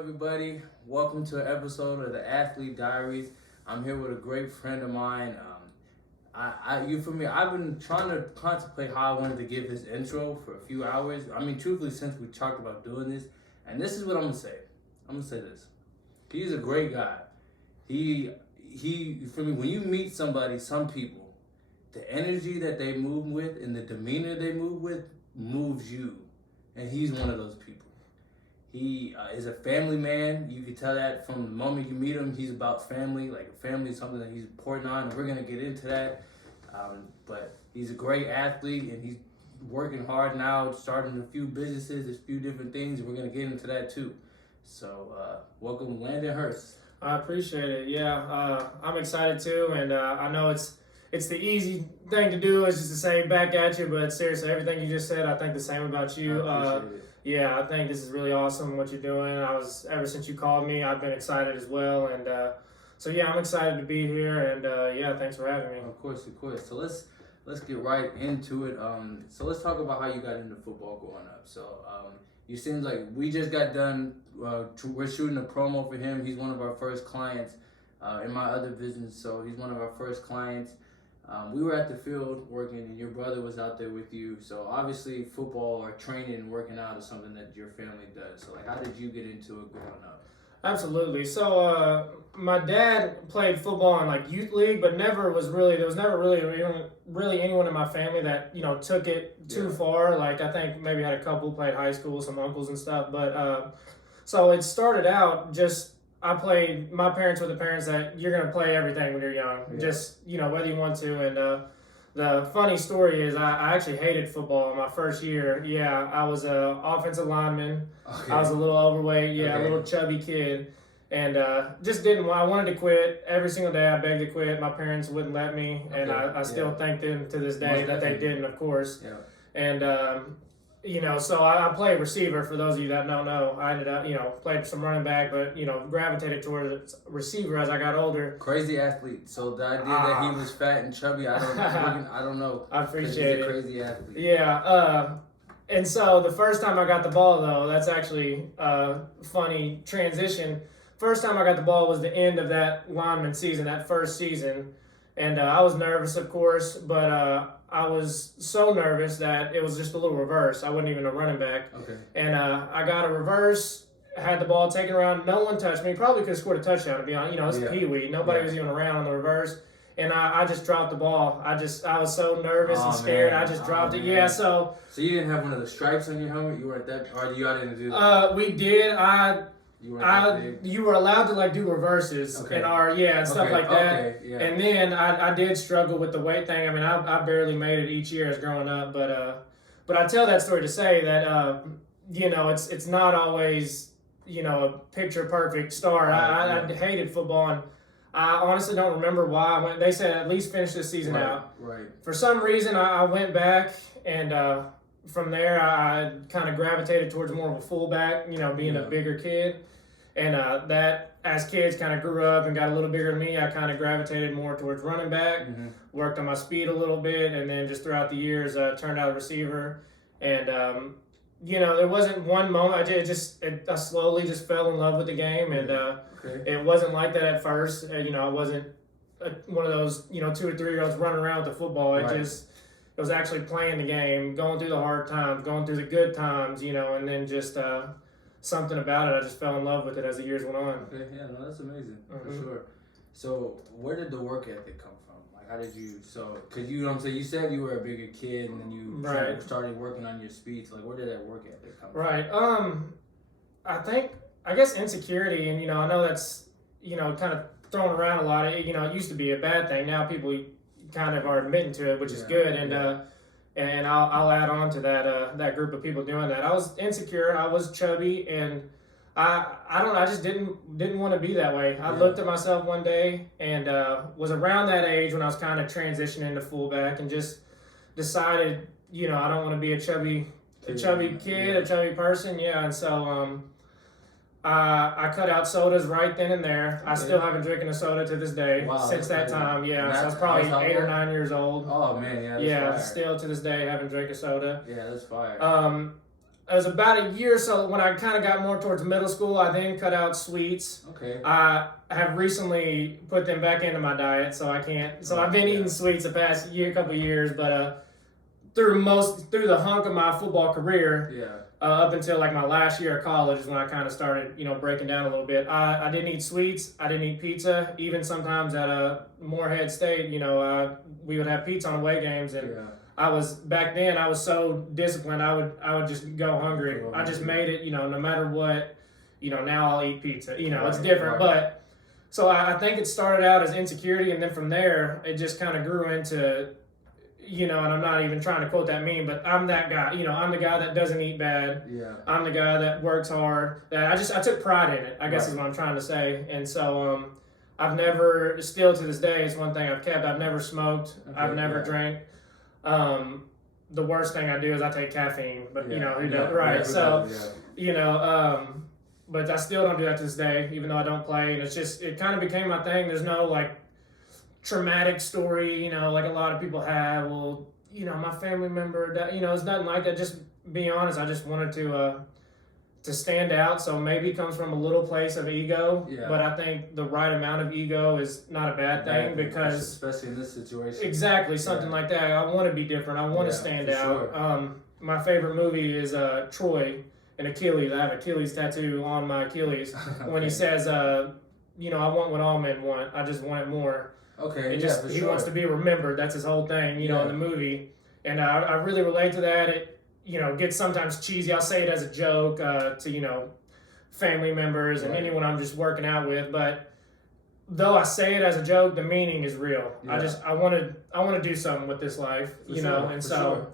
everybody? Welcome to an episode of the Athlete Diaries. I'm here with a great friend of mine. I've been trying to contemplate how I wanted to give this intro for a few hours. Truthfully, since we talked about doing this, and this is what I'm gonna say. I'm gonna say this. He's a great guy. When you meet somebody, some people, the energy that they move with and the demeanor they move with moves you, and he's one of those people. He is a family man. You can tell that from the moment you meet him. He's about family. Like, family is something that he's important on, and we're going to get into that. But he's a great athlete, and he's working hard now, starting a few businesses, a few different things, and we're going to get into that too. So, welcome, Landon Hurst. I appreciate it. Yeah, I'm excited too, and I know it's the easy thing to do is just to say back at you, but seriously, everything you just said, I think the same about you. I appreciate it. Yeah, I think this is really awesome what you're doing. Ever since you called me, I've been excited as well, and so yeah, I'm excited to be here, and yeah, thanks for having me. Of course. So let's get right into it. So let's talk about how you got into football growing up. So you seem like we just got done. We're shooting a promo for him. He's one of our first clients in my other business, so he's one of our first clients. We were at the field working, and your brother was out there with you. So obviously, football or training and working out is something that your family does. So, like, how did you get into it growing up? Absolutely. So my dad played football in like youth league, but there was never really anyone in my family that took it too far. Like, I think maybe had a couple played high school, some uncles and stuff. But so it started out just. My parents were the parents that you're going to play everything when you're young, just, whether you want to. And the funny story is I actually hated football in my first year. Yeah, I was an offensive lineman. Okay. I was a little overweight, a little chubby kid. And just I wanted to quit. Every single day I begged to quit. My parents wouldn't let me. Okay. And I still thank them to this day that they didn't, of course. Yeah. And, so I played receiver. For those of you that don't know, I ended up, played some running back, but, gravitated towards receiver as I got older. Crazy athlete. So the idea that he was fat and chubby, I don't know. I appreciate it. Crazy athlete. Yeah. And so the first time I got the ball, though, that's actually a funny transition. First time I got the ball was the end of that lineman season, that first season. And I was nervous, of course, but I was so nervous that it was just a little reverse. I wasn't even a running back. Okay. And I got a reverse, had the ball taken around. No one touched me. Probably could have scored a touchdown, to be honest. It's Pee-wee. Nobody was even around on the reverse. And I just dropped the ball. I was so nervous and scared. Man. I just dropped it. Yeah, so you didn't have one of the stripes on your helmet? You weren't that, or y'all didn't do that? We did. You were allowed to do reverses and stuff like that. Okay, yeah. And then I did struggle with the weight thing. I barely made it each year as growing up, but I tell that story to say that it's not always a picture perfect star. I hated football, and I honestly don't remember why I went. They said at least finish this season out. Right. For some reason I went back, and from there I kind of gravitated towards more of a fullback. Being a bigger kid. And that, as kids kind of grew up and got a little bigger than me, I kind of gravitated more towards running back, worked on my speed a little bit, and then just throughout the years, turned out a receiver. And, there wasn't one moment. I slowly just fell in love with the game, and it wasn't like that at first. I wasn't one of those, 2 or 3 year olds running around with the football. It was actually playing the game, going through the hard times, going through the good times, and then just something about it. I just fell in love with it as the years went on. Okay, yeah, no, that's amazing, for sure. So where did the work ethic come from? Like, how did you, because you said you were a bigger kid, and then you started working on your speech. Like, where did that work ethic come from? Right. I guess insecurity, and, I know that's, kind of thrown around a lot. It used to be a bad thing. Now people kind of are admitting to it, which is good. And, and I'll add on to that group of people doing that. I was insecure. I was chubby, and I just didn't want to be that way. I looked at myself one day and was around that age when I was kind of transitioning to fullback, and just decided, I don't want to be a chubby kid, a chubby person. Yeah, and so I cut out sodas right then and there. I still haven't drinking a soda to this day since that time. Yeah, so I was probably 8 or 9 years old. Oh man, yeah. That's fire. Still to this day haven't drank a soda. Yeah, that's fire. it was about a year or so when I kind of got more towards middle school. I then cut out sweets. Okay. I have recently put them back into my diet, so I can't. So I've been eating sweets the past couple of years, but through the hunk of my football career, up until like my last year of college is when I kind of started, breaking down a little bit. I didn't eat sweets. I didn't eat pizza. Even sometimes at Moorhead State, we would have pizza on away games, and I was so disciplined. I would just go hungry. I just made it, no matter what. Now I'll eat pizza. It's different, but so I think it started out as insecurity, and then from there it just kind of grew into. And I'm not even trying to quote that meme, but I'm that guy. I'm the guy that doesn't eat bad. Yeah. I'm the guy that works hard. That I took pride in it, I guess is what I'm trying to say. And so I've never, still to this day, it's one thing I've kept. I've never smoked. I've never drank. The worst thing I do is I take caffeine, but who does, right? Yeah, so, but I still don't do that to this day, even though I don't play. And it kind of became my thing. There's no traumatic story, like a lot of people have. Well, my family member, it's nothing like that. Just be honest. I just wanted to stand out. So maybe it comes from a little place of ego, but I think the right amount of ego is not a bad thing because, especially in this situation, exactly something like that. I want to be different. I want to stand out. Sure. My favorite movie is Troy and Achilles. I have Achilles tattoo on my Achilles when he says, I want what all men want. I just want it more. Okay, he wants to be remembered. That's his whole thing, in the movie. And I really relate to that. It, gets sometimes cheesy. I'll say it as a joke to, family members and anyone I'm just working out with. But though I say it as a joke, the meaning is real. Yeah. I want to do something with this life, and so sure.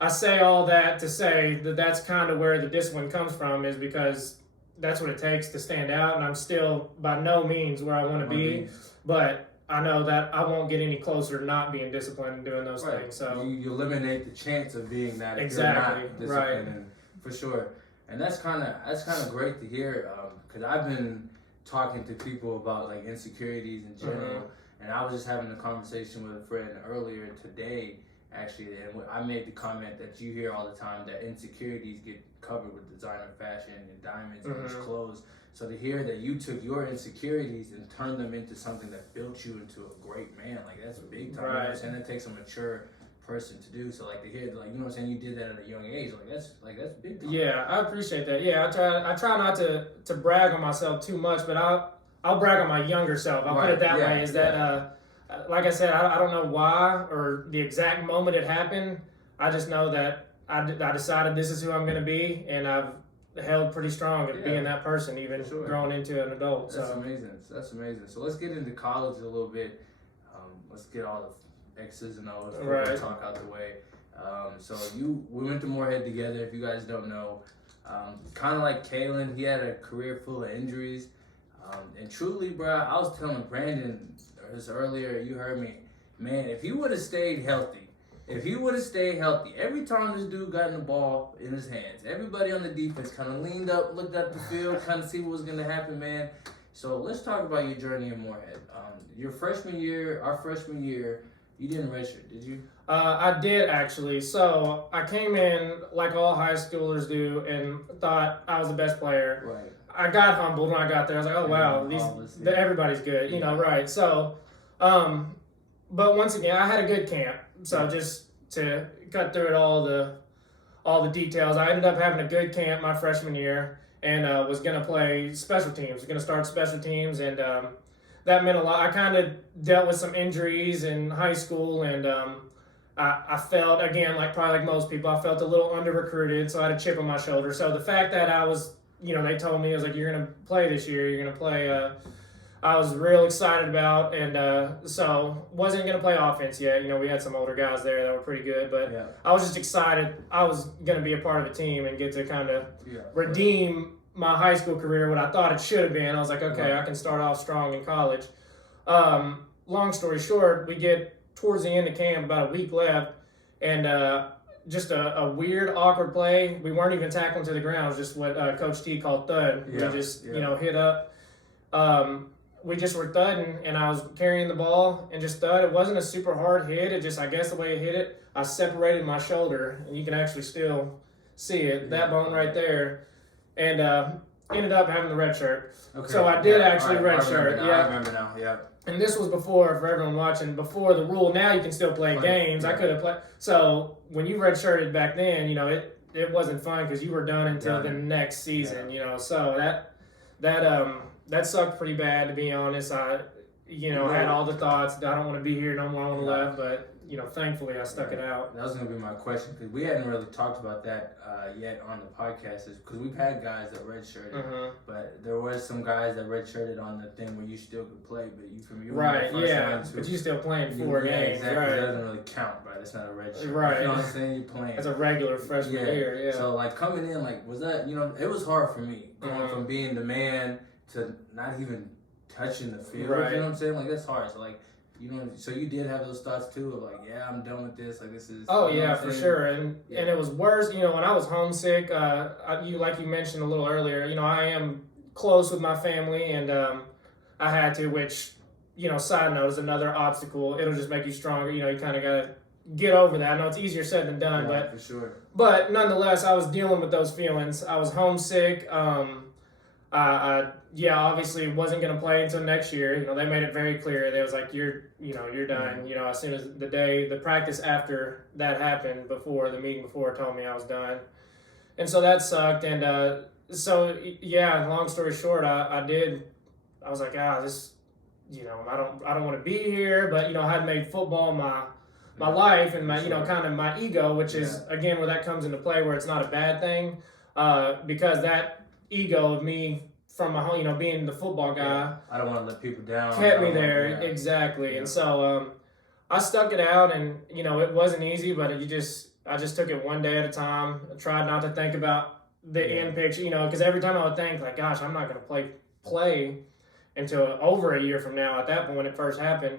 I say all that to say that that's kind of where the discipline comes from, is because that's what it takes to stand out. And I'm still by no means where I want to be, but I know that I won't get any closer to not being disciplined and doing those things. So you eliminate the chance of being that if you're not disciplined, and for sure. And that's kind of great to hear, because I've been talking to people about insecurities in general, and I was just having a conversation with a friend earlier today, actually, and I made the comment that you hear all the time that insecurities get covered with designer fashion and diamonds and these clothes. So to hear that you took your insecurities and turned them into something that built you into a great man, that's big time. Right. And it takes a mature person to do. So to hear you did that at a young age, that's big time. Yeah, I appreciate that. Yeah, I try not to brag on myself too much, but I'll brag on my younger self. I'll put it that way. Is that like I said, I don't know why or the exact moment it happened. I just know that I decided this is who I'm going to be, and I've held pretty strong at being that person, even growing into an adult. That's amazing. That's amazing. So let's get into college a little bit. Let's get all the X's and O's talk out the way. So we went to Moorhead together. If you guys don't know, kind of like Kalen, he had a career full of injuries. And truly, bro, I was telling Brandon this earlier. You heard me, man. If he would have stayed healthy. Every time this dude got in the ball in his hands, everybody on the defense kind of leaned up, looked at the field, kind of see what was going to happen, man. So let's talk about your journey in Moorhead. Your freshman year, our freshman year, you didn't redshirt, did you? I did, actually. So I came in like all high schoolers do and thought I was the best player. Right. I got humbled when I got there. I was like, oh, wow, everybody's good, right? So, but once again, I had a good camp. So just to cut through it, all the details, I ended up having a good camp my freshman year, and was going to play special teams. Was going to start special teams, and that meant a lot. I kind of dealt with some injuries in high school, and I felt, again, probably like most people, I felt a little under-recruited, so I had a chip on my shoulder. So the fact that I was, they told me, it was like, you're going to play this year, you're going to play I was real excited about, and so wasn't going to play offense yet. We had some older guys there that were pretty good, but I was just excited. I was going to be a part of the team and get to kind of redeem my high school career, what I thought it should have been. I was like, okay, I can start off strong in college. Long story short, we get towards the end of camp, about a week left, and just a weird, awkward play. We weren't even tackling to the ground. It was just what Coach T called thud. We just, hit up. We just were thudding, and I was carrying the ball and just thud. It wasn't a super hard hit. It just, I guess the way it hit it, I separated my shoulder, and you can actually still see it, that bone right there, and ended up having the red shirt. Okay. So I did actually red shirt. I remember now. Yeah. And this was before, for everyone watching, before the rule. Now you can still play games. Yeah. I could have played. So when you redshirted back then, it wasn't fun because you were done until the next season. So that sucked pretty bad, to be honest. I had all the thoughts. I don't want to be here no more on the left, but thankfully I stuck it out. That was gonna be my question because we hadn't really talked about that yet on the podcast, because we've had guys that redshirted, but there was some guys that redshirted on the thing where you still could play, but you right, but you still playing 4 games, exactly. Right? It doesn't really count, right? It's not a red shirt, right? You know what I'm saying? You're playing. It's a regular freshman year, yeah. So like coming in, like was that it was hard for me going from being the man to not even touching the field. Right. You know what I'm saying? Like that's hard. So like. So you did have those thoughts too of like, yeah, I'm done with this. Like this is. Oh yeah, for sure. And it was worse. When I was homesick, like you mentioned a little earlier. I am close with my family, and I had to. Which, side note is another obstacle. It'll just make you stronger. You kind of gotta get over that. I know it's easier said than done, but for sure. But nonetheless, I was dealing with those feelings. I was homesick. Obviously wasn't going to play until next year. They made it very clear. They was like, you're done. As soon as the practice after that happened, before the meeting before told me I was done. And so that sucked. And long story short, I was like, this, I don't want to be here. But, I had made football my life and my, kind of my ego, which is, again, where that comes into play, where it's not a bad thing. Because that ego of me from my home, being the football guy, I don't want to let people down. Kept me there, exactly. Yeah. And so I stuck it out, and it wasn't easy, but I just took it one day at a time. I tried not to think about the end picture, because every time I would think like, gosh, I'm not going to play until over a year from now. At that point, when it first happened,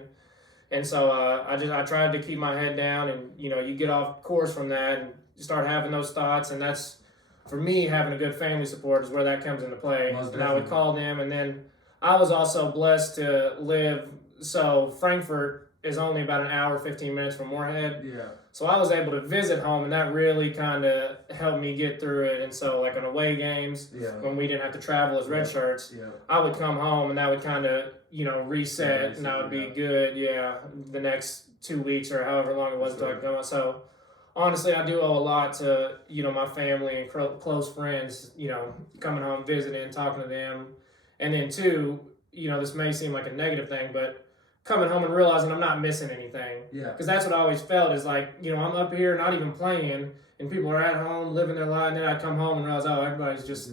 and so I tried to keep my head down, and you get off course from that and start having those thoughts, and that's. For me, having a good family support is where that comes into play. And I would call them, and then I was also blessed to live. So Frankfurt is only about an hour, 15 minutes from Moorhead. Yeah. So I was able to visit home, and that really kind of helped me get through it. And so, like on away games, when we didn't have to travel as red shirts, I would come home, and that would kind of, reset, and I would be good. The next 2 weeks or however long it was until I could come out. So. Honestly, I do owe a lot to, my family and close friends, coming home, visiting, talking to them. And then two, this may seem like a negative thing, but coming home and realizing I'm not missing anything. Yeah. Because that's what I always felt is like, I'm up here not even playing, and people are at home living their life, and then I come home and realize, everybody's just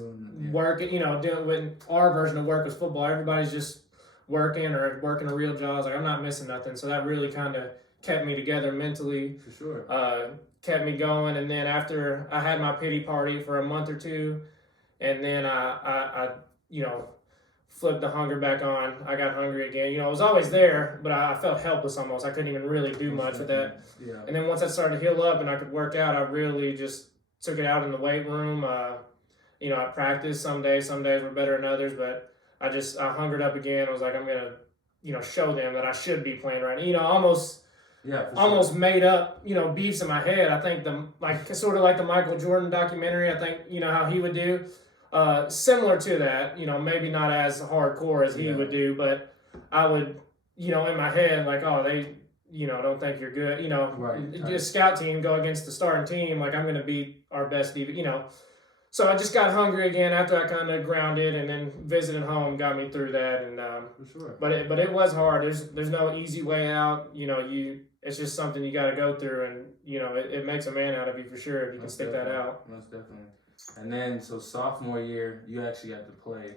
working, doing what our version of work was football. Everybody's just working or working a real job. Like, I'm not missing nothing. So that really kind of kept me together mentally. For sure. Kept me going, and then after I had my pity party for a month or two, and then I flipped the hunger back on. I got hungry again. It was always there, but I felt helpless almost. I couldn't even really do much with that. Yeah. And then once I started to heal up and I could work out, I really just took it out in the weight room. I practiced some days. Some days were better than others, but I hungered up again. I was like, I'm gonna, show them that I should be playing right now. Almost made up, beefs in my head. I think sort of like the Michael Jordan documentary. I think, how he would do, similar to that, maybe not as hardcore as he would do, but I would, in my head, like, they, don't think you're good, just scout team go against the starting team. Like, I'm going to beat our best, So I just got hungry again after I kind of grounded, and then visiting home got me through that. And for sure. But it was hard. There's no easy way out. It's just something you got to go through, and it makes a man out of you for sure if you can stick that out. Most definitely. And then so sophomore year, you actually got to play.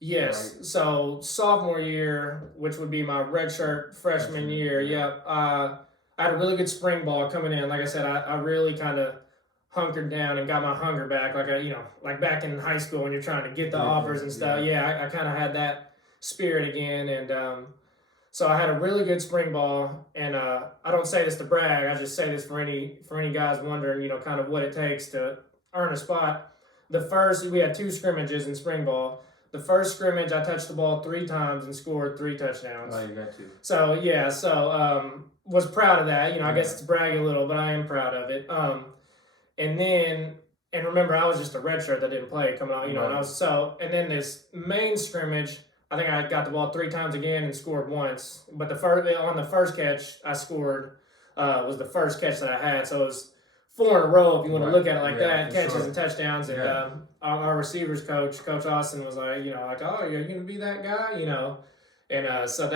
Yes. Right? So sophomore year, which would be my redshirt freshman year. Yeah. I had a really good spring ball coming in. Like I said, I really kind of hunkered down and got my hunger back, like back in high school when you're trying to get the offers and stuff. I kind of had that spirit again, and so I had a really good spring ball. And I don't say this to brag, I just say this for any guys wondering, kind of what it takes to earn a spot. We had 2 scrimmages in spring ball. The first scrimmage, I touched the ball 3 times and scored 3 touchdowns. Oh, you got to. So was proud of that. I guess it's bragging a little, but I am proud of it. And and remember, I was just a redshirt that didn't play coming out, you know, Right. and then this main scrimmage, I think I got the ball 3 times again and scored once. But on the first catch I scored was the first catch that I had. So it was 4 in a row if you want to look at it like that, catches and touchdowns. And our receivers coach, Coach Austin, was like, you know, like, oh, you're going to be that guy, you know. And so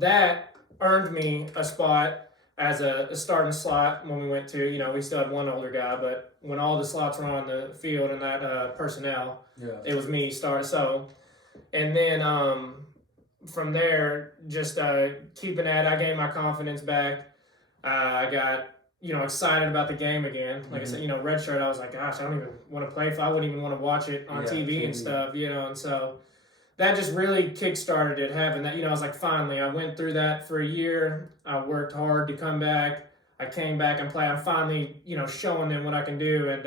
that earned me a spot as a starting slot when we went to, you know, we still had one older guy, but when all the slots were on the field and that personnel, it was me start. So, and then from there, just keeping at, I gained my confidence back. I got, you know, excited about the game again. Like I said, you know, redshirt, I was like, gosh, I don't even want to play. I wouldn't even want to watch it on TV and stuff, you know, and so that just really kick-started it, having that, you know, I was like, finally, I went through that for a year. I worked hard to come back. I came back and play. I'm finally, you know, showing them what I can do. And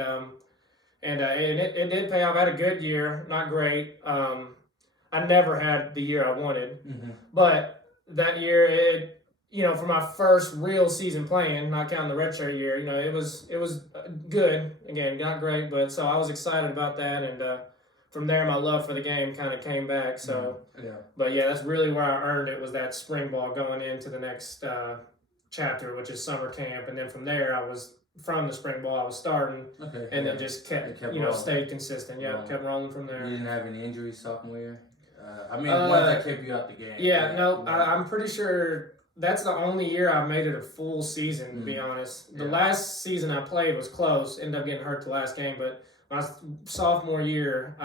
it did pay off. I had a good year, not great. I never had the year I wanted. But that year, you know, for my first real season playing, not counting the redshirt year, you know, it was good. Again, not great, but so I was excited about that. And from there, my love for the game kind of came back. So, but yeah, that's really where I earned it, was that spring ball going into the next chapter, which is summer camp. And then from there, from the spring ball, I was starting, and then just kept you know, rolling. Stayed consistent. Yeah, kept rolling from there. You didn't have any injuries sophomore year? I mean, ones that kept you out the game. Yeah, no, I'm pretty sure that's the only year I made it a full season, to be honest. The last season I played was close, ended up getting hurt the last game, but my sophomore year,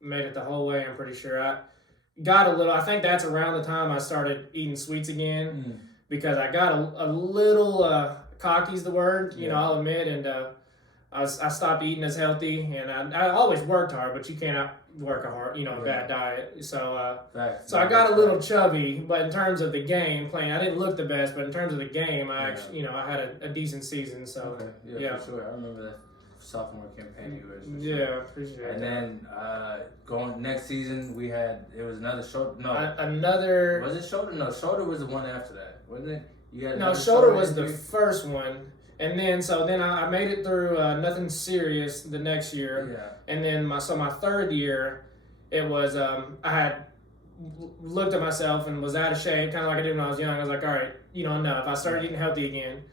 made it the whole way, I'm pretty sure. I got a little, I think that's around the time I started eating sweets again, because I got a little, cocky's the word, you know, I'll admit, and I stopped eating as healthy, and I always worked hard, but you cannot work a hard, you know, a bad diet. So so I got a little chubby, but in terms of the game playing, I didn't look the best, but in terms of the game, I actually, you know, I had a decent season. So for sure. I remember that sophomore campaign you were. Yeah, appreciate it. And then going next season, it was another shoulder. No, another. Was it shoulder? No, shoulder was the one after that, wasn't it? You had shoulder was the first one. And then, I made it through nothing serious the next year. And then my third year, it was, I had looked at myself and was out of shape, kind of like I did when I was young. I was like, all right, you know, enough. I started eating healthy again.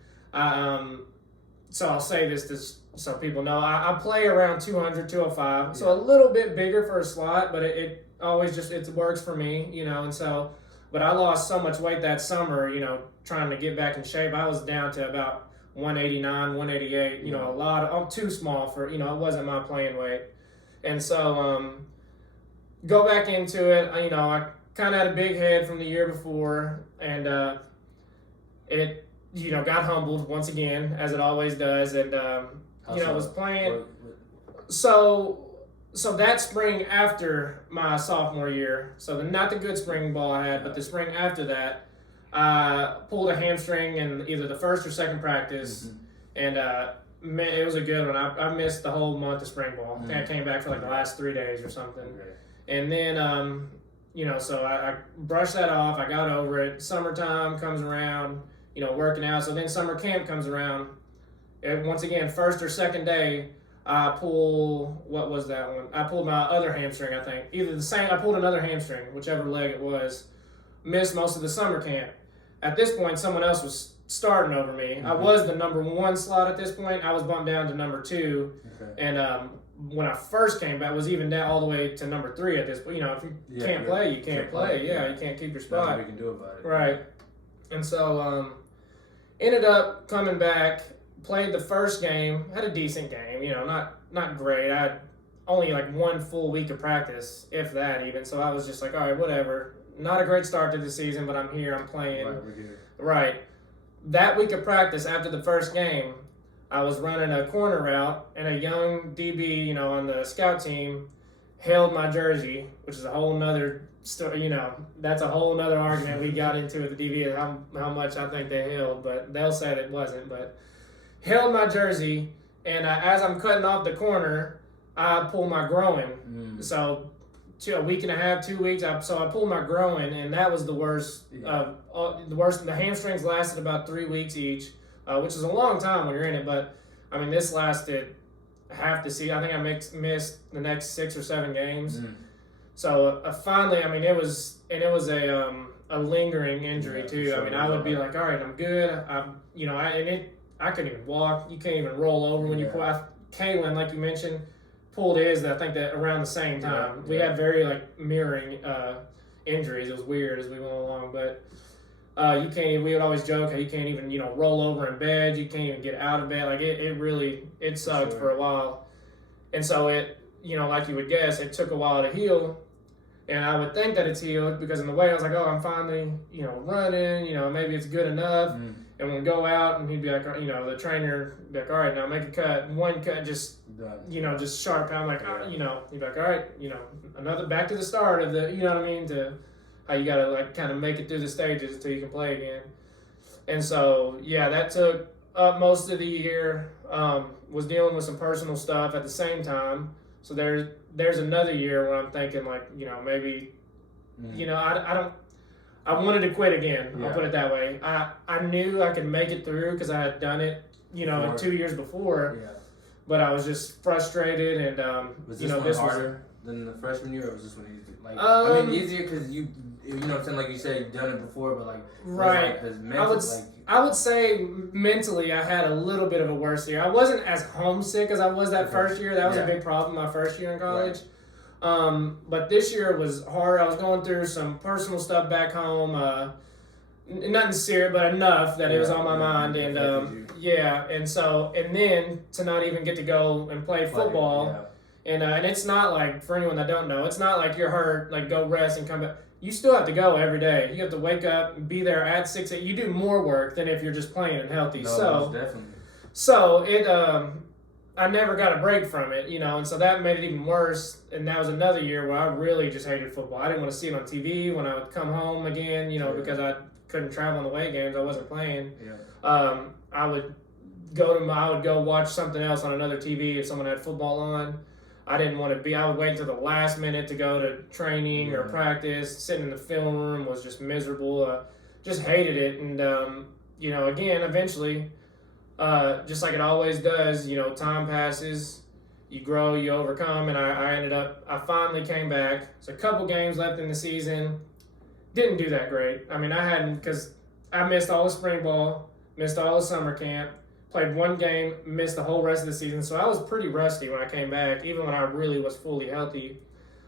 So I'll say this so people know. I play around 200, 205. So a little bit bigger for a slot, but it always it works for me, you know. And so, but I lost so much weight that summer, you know, trying to get back in shape. I was down to about 189, 188, you know, I'm too small for, you know, it wasn't my playing weight. And so, go back into it, you know, I kind of had a big head from the year before, and it, you know, got humbled once again, as it always does, and, you know, I was playing, so that spring after my sophomore year, so not the good spring ball I had, but the spring after that, pulled a hamstring in either the first or second practice, and it was a good one. I missed the whole month of spring ball. I think I came back for like the last 3 days or something. And then, you know, so I brushed that off. I got over it. Summertime comes around, you know, working out. So then summer camp comes around. And once again, first or second day, I pulled my other hamstring, I think. I pulled another hamstring, whichever leg it was. Missed most of the summer camp. At this point, someone else was starting over me. I was the number 1 slot at this point. I was bumped down to number 2. And when I first came back, was even down all the way to number 3 at this point. You know, if you can't play, you can't play. You can't keep your spot. Nothing we can do about it. Right. And so ended up coming back, played the first game, had a decent game, you know, not great. I had only like 1 full week of practice, if that even. So I was just like, all right, whatever. Not a great start to the season, but I'm here, I'm playing. Right, we're here. Right. That week of practice, after the first game, I was running a corner route, and a young DB, you know, on the scout team, held my jersey, which is a whole nother story, you know, that's a whole nother argument we got into with the DB, how much I think they held, but they'll say it wasn't, but held my jersey, and as I'm cutting off the corner, I pull my groin. So a week and a half, 2 weeks. So I pulled my groin, and that was the worst. The worst. The hamstrings lasted about 3 weeks each, which is a long time when you're in it. But I mean, this lasted half the season. I think I missed the next 6 or 7 games. So finally, I mean, it was a lingering injury too. Sure, I mean, I would be like, all right, I'm good. I couldn't even walk. You can't even roll over when you pull. Kalen, like you mentioned, pulled his. I think that around the same time. We had very like mirroring injuries. It was weird as we went along, but you can't. We would always joke how you can't even roll over in bed. You can't even get out of bed. Like it really sucked for a while, and so it like you would guess, it took a while to heal. And I would think that it's healed because in the way I was like, oh, I'm finally, running, maybe it's good enough. And we'll go out and he'd be like, the trainer would be like, all right, now make a cut. One cut, just, just sharp. I'm like, he'd be like, all right, another, back to the start of the, to how you got to like kind of make it through the stages until you can play again. And so, that took up most of the year, was dealing with some personal stuff at the same time. So there's another year where I'm thinking like, maybe, I wanted to quit again. I'll put it that way. I knew I could make it through because I had done it, 2 years before. Yeah. But I was just frustrated and was this one harder than the freshman year, or was this one easier? Like easier because you know what I'm saying, like you said, you've done it before, but like right. I would say mentally I had a little bit of a worse year. I wasn't as homesick as I was that first year. That was a big problem my first year in college. Right. But this year was hard. I was going through some personal stuff back home. Nothing serious, but enough that it was on my mind. And and then to not even get to go and play football. Yeah. And it's not like, for anyone that don't know, it's not like you're hurt, like go rest and come back. You still have to go every day. You have to wake up and be there at 6 a.m. You do more work than if you're just playing and healthy. No, definitely. So it, I never got a break from it, and so that made it even worse. And that was another year where I really just hated football. I didn't want to see it on TV when I would come home again, because I couldn't travel on the away games. I wasn't playing. Yeah. I would go watch something else on another TV if someone had football on. I didn't want to be. I would wait until the last minute to go to training or practice. Sitting in the film room was just miserable. Just hated it. And, again, eventually, just like it always does, time passes, you grow, you overcome. And I finally came back. It's a couple games left in the season. Didn't do that great. I mean, because I missed all the spring ball, missed all the summer camp. Played one game, missed the whole rest of the season. So I was pretty rusty when I came back, even when I really was fully healthy.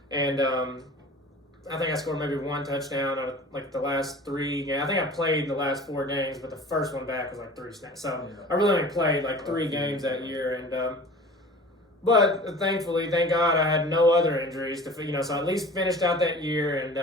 And I think I scored maybe one touchdown out of like the last 3 games. I think I played the last 4 games, but the first one back was like 3 snaps. So I really only played like 3 games that year. And but thankfully, thank God, I had no other injuries to so I at least finished out that year. And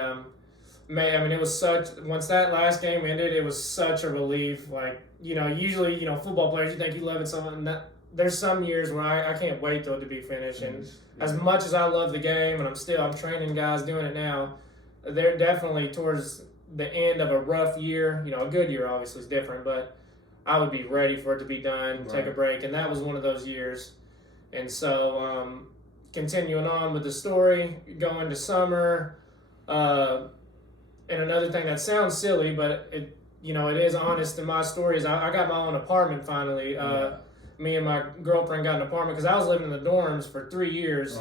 it was once that last game ended, it was such a relief. Like, usually, football players, you think you love it so much. There's some years where I can't wait till it to be finished. And as much as I love the game, and I'm training guys doing it now, they're definitely towards the end of a rough year. A good year obviously is different, but I would be ready for it to be done, take a break. And that was one of those years. And so continuing on with the story, going to summer, and another thing that sounds silly, but it is honest in my story, is I got my own apartment finally. Me and my girlfriend got an apartment because I was living in the dorms for 3 years.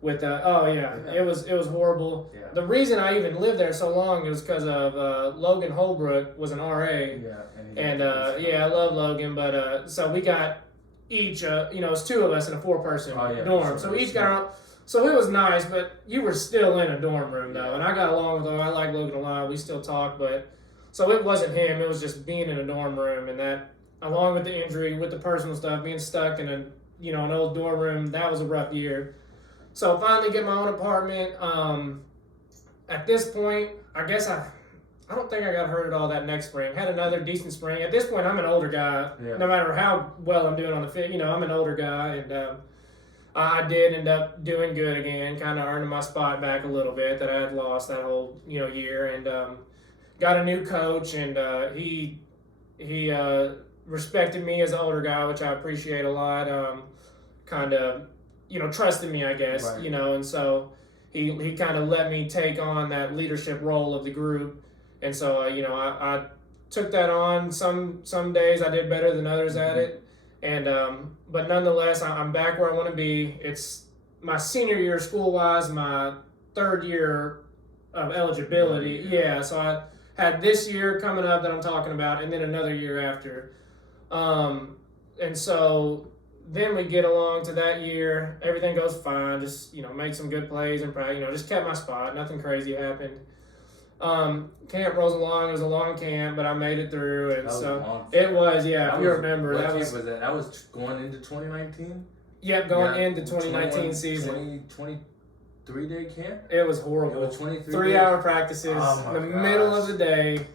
With it was horrible. Yeah. The reason I even lived there so long was because of Logan Holbrook was an RA. I love Logan, but so we got each it's 2 of us in a 4-person dorm, so each got our own. So it was nice, but you were still in a dorm room, though. And I got along with him. I like Logan a lot. We still talk, but so it wasn't him. It was just being in a dorm room, and that, along with the injury, with the personal stuff, being stuck in an old dorm room, that was a rough year. So finally get my own apartment. At this point, I guess I don't think I got hurt at all that next spring. Had another decent spring. At this point, I'm an older guy. Yeah. No matter how well I'm doing on the field, I'm an older guy, and I did end up doing good again, kind of earning my spot back a little bit that I had lost that whole year, and got a new coach, and he respected me as an older guy, which I appreciate a lot. Kind of trusted me, I guess, right. And so he kind of let me take on that leadership role of the group, and so I took that on. Some days I did better than others at it. And but nonetheless, I'm back where I want to be. It's my senior year school-wise, my third year of eligibility. Yeah, so I had this year coming up that I'm talking about, and then another year after. And so then we get along to that year. Everything goes fine. Just, made some good plays and probably, just kept my spot. Nothing crazy happened. Camp rolls along. It was a long camp, but I made it through, and so it was. Yeah, if you remember, that was that was going into 2019. Yep, going into 2019 season. 23-day camp. It was horrible. It was 23 3-hour practices in the middle of the day.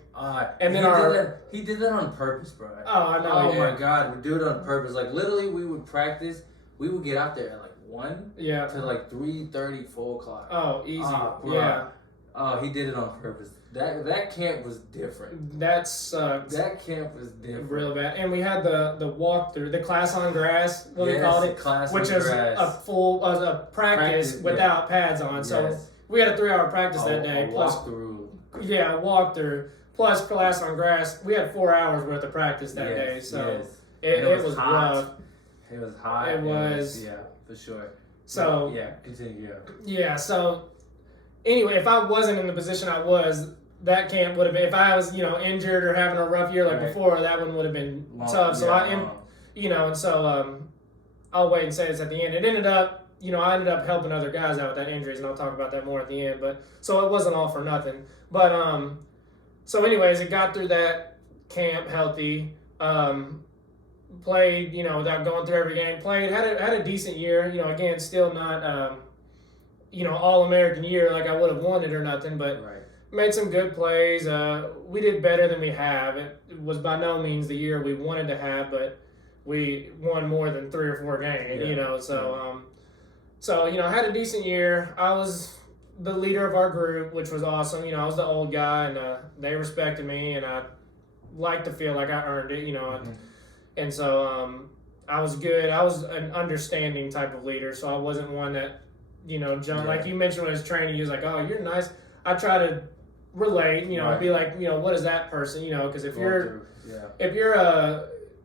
And then he did that on purpose, bro. Oh, I know. Oh my God, we do it on purpose. Like literally, we would practice. We would get out there at like 1 to like 3:30, 4 o'clock. Oh, easy. Yeah. Oh, he did it on purpose. That camp was different. That sucked. That camp was different. Real bad. And we had the walkthrough, the class on grass, what they called it, which is a practice without pads on. So we had a 3-hour practice that day. Walkthrough. Yeah, walkthrough. Plus class on grass. We had 4 hours worth of practice that day. So it was rough. It was hot. It was. Yeah, for sure. So continue. Yeah, so anyway, if I wasn't in the position I was, that camp would have been, if I was, injured or having a rough year like before, that one would have been tough. So and so I'll wait and say this at the end. It ended up, I ended up helping other guys out with that injuries, and I'll talk about that more at the end. But so it wasn't all for nothing. But so anyways, it got through that camp healthy. Played, without going through every game. Played, had a decent year. Again, still not, All-American year like I would have wanted or nothing, but made some good plays. We did better than we have. It was by no means the year we wanted to have, but we won more than 3 or 4 games, So, had a decent year. I was the leader of our group, which was awesome. I was the old guy, and they respected me, and I like to feel like I earned it, And so I was good. I was an understanding type of leader, so I wasn't one that, jumped. Like you mentioned when I was training, you was like, oh, you're nice. I try to relate, be like, what is that person, because if you're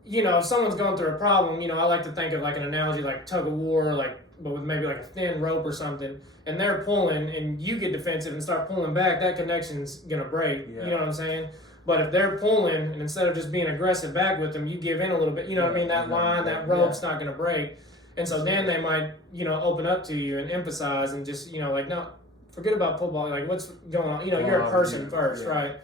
if someone's going through a problem, I like to think of like an analogy like tug of war, like, but with maybe like a thin rope or something, and they're pulling and you get defensive and start pulling back, that connection's going to break. You know what I'm saying? But if they're pulling, and instead of just being aggressive back with them, you give in a little bit, what I mean? That line, that rope's not going to break. And so then they might, open up to you and emphasize and just, no, forget about football. Like, what's going on? You're a person first, right?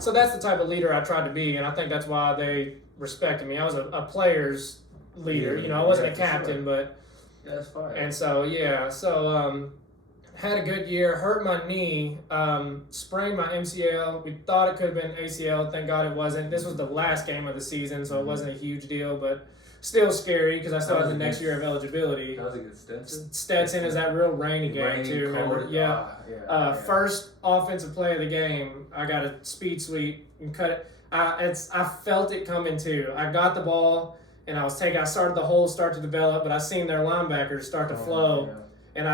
So that's the type of leader I tried to be, and I think that's why they respected me. I was a player's leader. I wasn't a captain, but... Yeah, that's fine. And so, had a good year, hurt my knee, sprained my MCL. We thought it could have been ACL. Thank God it wasn't. This was the last game of the season, so it wasn't a huge deal, but still scary because I still had the next year of eligibility. That was against Stetson? Stetson is that real rainy game, too, remember? Cold. Yeah. First offensive play of the game, I got a speed sweep and cut it. I felt it coming, too. I got the ball, and I started the whole start to develop, but I seen their linebackers start to flow, and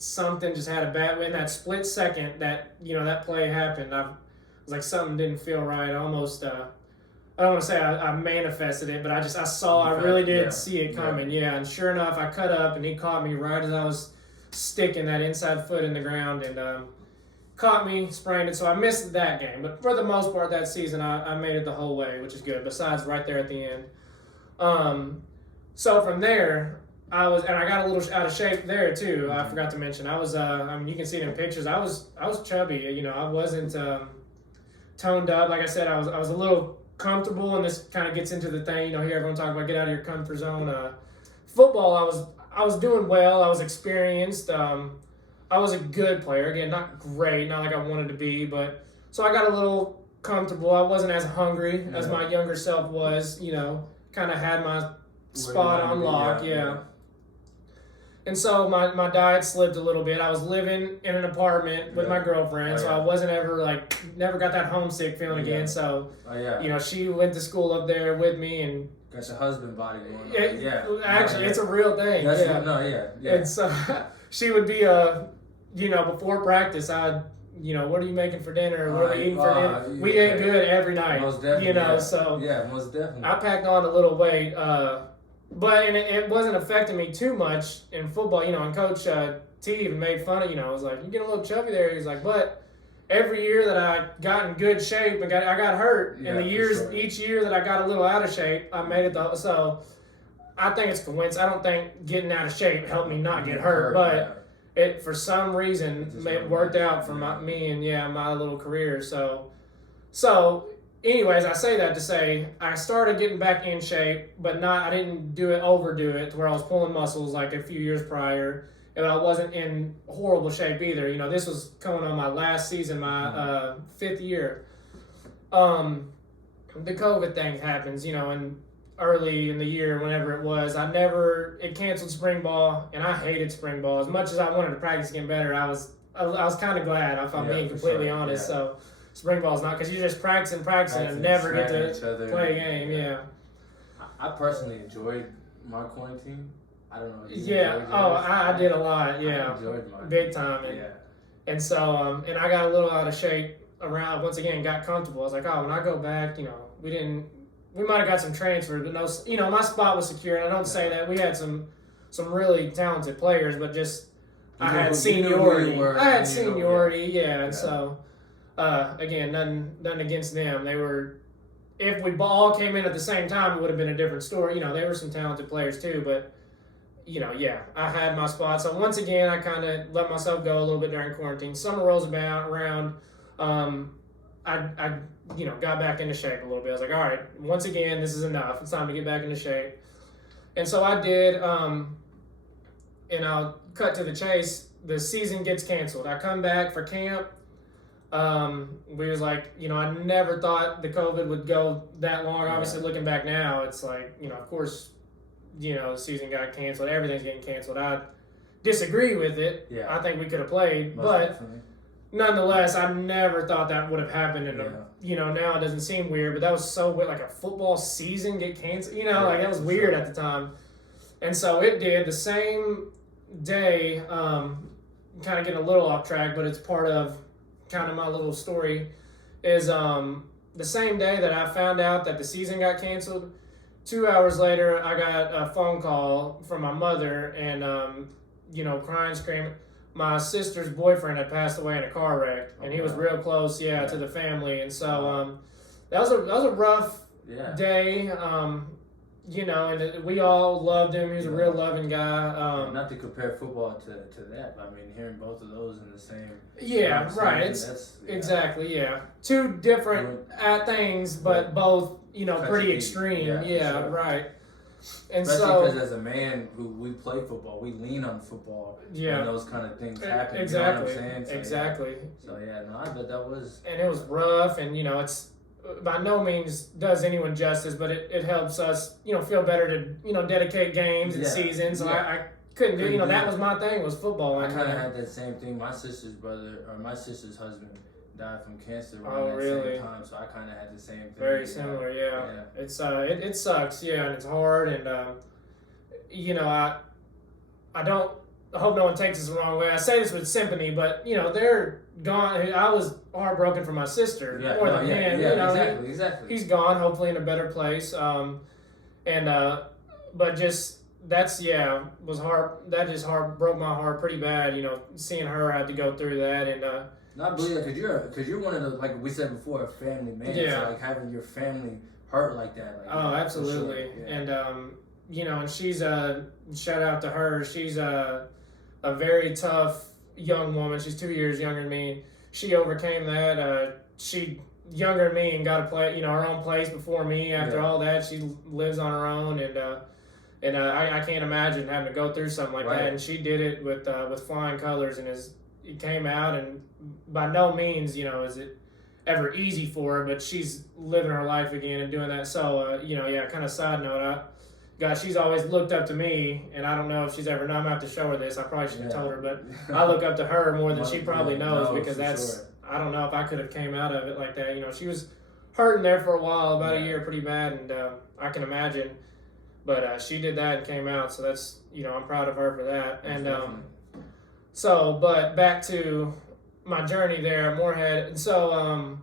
something just had a bad, in that split second that, that play happened, I was like, something didn't feel right. I almost, I don't want to say I manifested it, but I really did see it coming. Yeah. And sure enough, I cut up and he caught me right as I was sticking that inside foot in the ground and caught me, sprained it. So I missed that game. But for the most part that season, I made it the whole way, which is good, besides right there at the end. So from there, I got a little out of shape there too. I forgot to mention. I was, you can see it in pictures. I was chubby. I wasn't toned up. Like I said, I was a little comfortable, and this kind of gets into the thing. Hear everyone talk about get out of your comfort zone. Football, I was doing well. I was experienced. I was a good player. Again, not great, not like I wanted to be, but so I got a little comfortable. I wasn't as hungry as my younger self was. Kind of had my spot on lock. Yeah. And so my diet slipped a little bit. I was living in an apartment with my girlfriend, so I wasn't ever never got that homesick feeling again. So, she went to school up there with me and got your husband body going on. Actually, it's a real thing. And so she would be before practice, I'd what are you making for dinner? What are we eating for dinner? Yeah, we ate good every night. Most definitely. Most definitely. I packed on a little weight, but it wasn't affecting me too much in football. And Coach T even made fun of, I was like, "You getting a little chubby there?" He's like, "But every year that I got in good shape and I got hurt, and each year that I got a little out of shape, I made it." So I think it's coincidence. I don't think getting out of shape helped me not get hurt, but it for some reason it worked out for me and my little career. So anyways, I say that to say I started getting back in shape, but I didn't overdo it to where I was pulling muscles like a few years prior. And I wasn't in horrible shape either. This was coming on my last season, my 5th year. The COVID thing happens, and early in the year, whenever it was, it canceled spring ball, and I hated spring ball. As much as I wanted to practice getting better, I was kind of glad, if I'm being completely honest. So spring ball's not, because you're just practicing and never get to play a game. I personally enjoyed my quarantine. I don't know. I did a lot. Yeah, I enjoyed mine big time. And so and I got a little out of shape around. Once again, got comfortable. I was like, when I go back, we might have got some transfers, but no, my spot was secure. And I don't say that we had some really talented players, but just I had seniority. And so again, nothing against them. They were. If we all came in at the same time, it would have been a different story. They were some talented players too, but. I had my spot. So once again, I kind of let myself go a little bit during quarantine. Summer rolls around. I got back into shape a little bit. I was like, all right, once again, this is enough. It's time to get back into shape. And so I did. And I'll cut to the chase. The season gets canceled. I come back for camp. We was like, I never thought the COVID would go that long. Obviously, looking back now, it's like, of course, the season got canceled. Everything's getting canceled. I disagree with it. Yeah. I think we could have played, but nonetheless, I never thought that would have happened. Now it doesn't seem weird, but that was so weird. Like a football season get canceled. That was weird at the time. And so it did. The same day, kind of getting a little off track, but it's part of kind of my little story, is the same day that I found out that the season got canceled, 2 hours later, I got a phone call from my mother and, crying, screaming. My sister's boyfriend had passed away in a car wreck, and he was real close, to the family. And so that was a rough day, and we all loved him. He was a real loving guy. Not to compare football to that, but I mean, hearing both of those in the same. Yeah, right. Exactly. Two different things, but both. Pretty extreme. Right. And especially because as a man who we play football, we lean on football when those kind of things happen. Exactly. You know what I'm saying? So, exactly. I bet that was. And it was rough, and it's by no means does anyone justice, but it helps us, feel better to, dedicate games and seasons. So I couldn't do, that was my thing, was football. I kind of had that same thing. My sister's husband died from cancer around that same time, so I kind of had the same thing. Very similar, yeah. It's it sucks, and it's hard, and I hope no one takes this the wrong way. I say this with sympathy, but they're gone. I was heartbroken for my sister more than him. Exactly. He's gone, hopefully in a better place. But just was hard. That just broke my heart pretty bad. Seeing her have to go through that, and. I believe that because you're one of the, like we said before, a family man. So like having your family hurt like that. Absolutely. Sure. And and she's shout out to her. She's a very tough young woman. She's 2 years younger than me. She overcame that. She younger than me and got to play her own place before me. After all that, she lives on her own, and I can't imagine having to go through something like that. And she did it with flying colors, and it came out, and by no means, is it ever easy for her, but she's living her life again and doing that. So, kind of side note, she's always looked up to me, and I don't know if she's ever known. I'm going to have to show her this. I probably should have told her, but I look up to her more than she probably knows, because I don't know if I could have came out of it like that. She was hurting there for a while, about a year, pretty bad, and I can imagine. But she did that and came out, so that's, I'm proud of her for that. And but back to my journey there at Moorhead. And so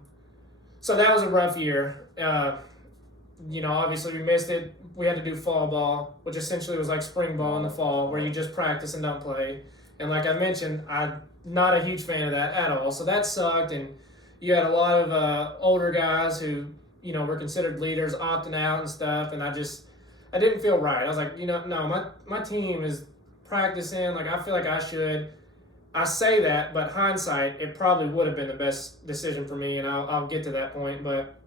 that was a rough year. Obviously we missed it. We had to do fall ball, which essentially was like spring ball in the fall, where you just practice and don't play. And like I mentioned, I'm not a huge fan of that at all. So that sucked. And you had a lot of older guys who, were considered leaders opting out and stuff. And I didn't feel right. I was like, no, my team is practicing. Like, I feel like I should. I say that, but hindsight, it probably would have been the best decision for me. And I'll get to that point. But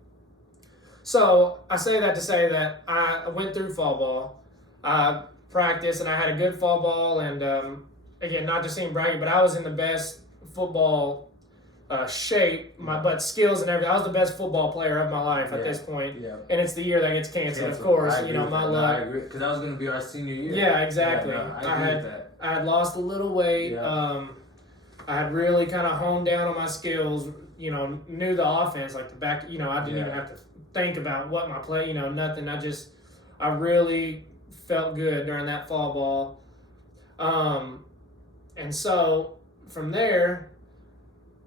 so I say that to say that I went through fall ball. I practiced and I had a good fall ball. And again, not just seeing braggy, but I was in the best football shape, but skills and everything. I was the best football player of my life at this point. Yeah. And it's the year that gets canceled, of course. My luck. I agree, because that was going to be our senior year. Yeah, exactly. Yeah, I agree with that. I had lost a little weight. Yeah. I had really kind of honed down on my skills. Knew the offense like the back. I didn't even have to think about what my play. Nothing. I really felt good during that fall ball. And so from there,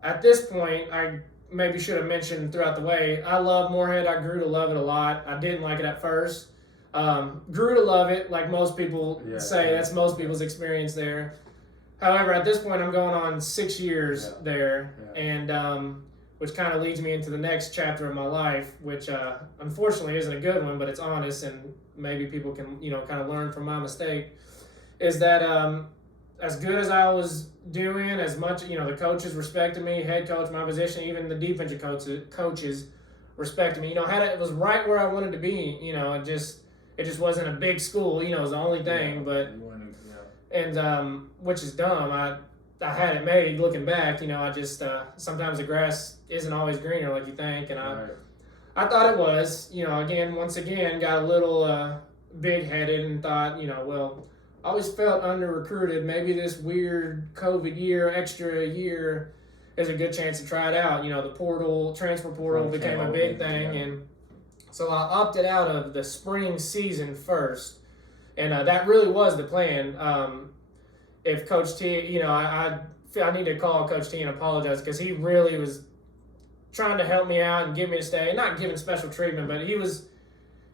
at this point, I maybe should have mentioned throughout the way, I love Moorhead. I grew to love it a lot. I didn't like it at first. Grew to love it, like most people say. That's most people's experience there. However, at this point, I'm going on 6 years there, and which kind of leads me into the next chapter of my life, which unfortunately isn't a good one, but it's honest, and maybe people can kind of learn from my mistake. Is that as good as I was doing, as much the coaches respected me, head coach, my position, even the defensive coaches respected me. It was right where I wanted to be. It just wasn't a big school. It was the only thing, and which is dumb. I had it made looking back. I just sometimes the grass isn't always greener like you think, and I thought it was. Once again, got a little big-headed and thought, well, I always felt under-recruited. Maybe this weird COVID year, extra year, is a good chance to try it out. The transfer portal became a big thing, and so I opted out of the spring season first, and that really was the plan. If Coach T, I need to call Coach T and apologize, because he really was trying to help me out and get me to stay. Not giving special treatment, but he was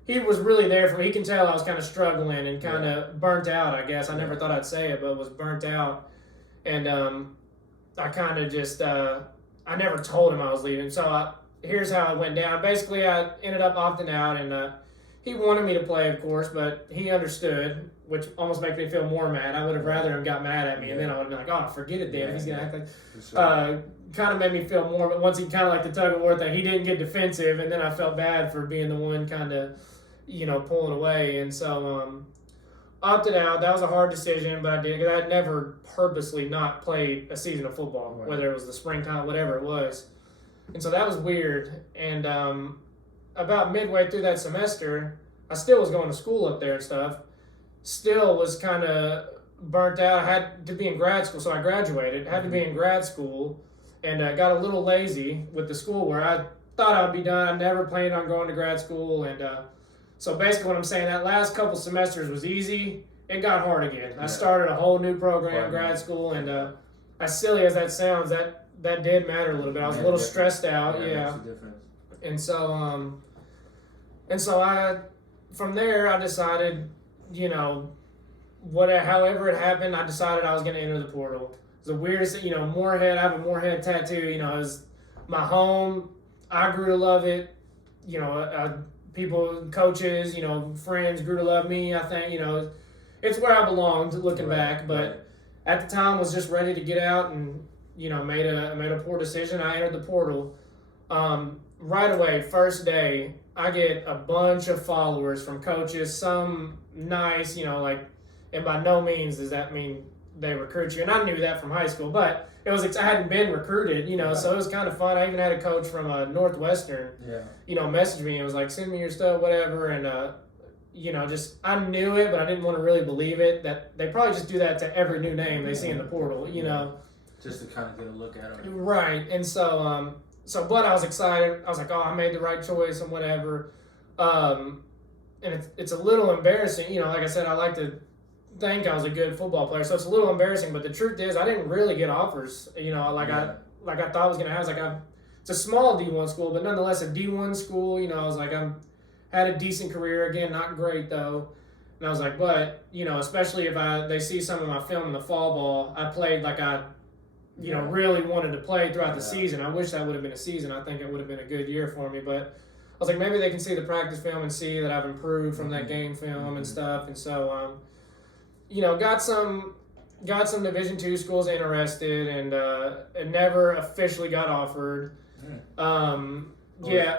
really there for me. He can tell I was kind of struggling and kind of burnt out, I guess. I never thought I'd say it, but was burnt out. And I kind of just, I never told him I was leaving. So here's how it went down. Basically, I ended up opting out, and he wanted me to play, of course, but he understood, which almost makes me feel more mad. I would have rather him got mad at me, and then I would have been like, oh, forget it, Dan. He's going to act like... kind of made me feel more, but once he kind of like the tug of war thing, he didn't get defensive, and then I felt bad for being the one kind of, pulling away. And so opted out. That was a hard decision, but I did, because I had never purposely not played a season of football, whether it was the springtime, whatever it was. And so that was weird. And about midway through that semester, I still was going to school up there and stuff. Still was kind of burnt out. I had to be in grad school, so I graduated. Had to be in grad school, and got a little lazy with the school where I thought I'd be done. I never planned on going to grad school, and so basically what I'm saying, that last couple semesters was easy. It got hard again. I started a whole new program, grad school, and as silly as that sounds, that did matter a little bit. I was a little stressed out, Makes a difference. And so I, from there, I decided, however it happened, I decided I was going to enter the portal. It's the weirdest, Moorhead, I have a Moorhead tattoo, it was my home. I grew to love it. People, coaches, friends grew to love me. I think, it's where I belonged looking back, but at the time was just ready to get out and, made a poor decision. I entered the portal. Right away, first day, I get a bunch of followers from coaches, some nice, and by no means does that mean they recruit you. And I knew that from high school, but I hadn't been recruited, so it was kind of fun. I even had a coach from Northwestern, message me and was like, send me your stuff, whatever. And, I knew it, but I didn't want to really believe it, that they probably just do that to every new name they see in the portal, Just to kind of get a look at them. Right. And so, but I was excited. I was like, oh, I made the right choice and whatever. And it's a little embarrassing. Like I said, I like to think I was a good football player, so it's a little embarrassing. But the truth is, I didn't really get offers. like I thought I was gonna have. It's a small D1 school, but nonetheless a D1 school. You know, I was like had a decent career again, not great though. And I was like, but you know, especially if they see some of my film in the fall ball, I played like I, you know, really wanted to play throughout the season. I wish that would have been a season. I think it would have been a good year for me, but I was like, maybe they can see the practice film and see that I've improved from that game film and stuff. And so, you know, got some Division II schools interested, and it never officially got offered. What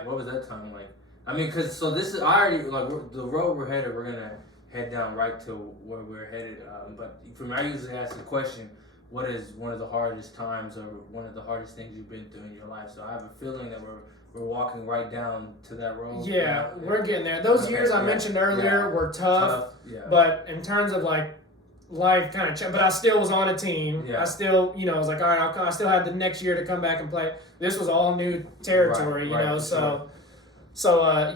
was that time like? I mean, so this is already like the road we're headed. We're gonna head down right to where we're headed. But for me, I usually ask the question, what is one of the hardest times or one of the hardest things you've been through in your life? So I have a feeling that we're walking right down to that road. Yeah, we're getting there. Those years I mentioned earlier were tough, but in terms of like life kind of but I still was on a team. I still, you know, I was like, all right, I still had the next year to come back and play. This was all new territory, you know, so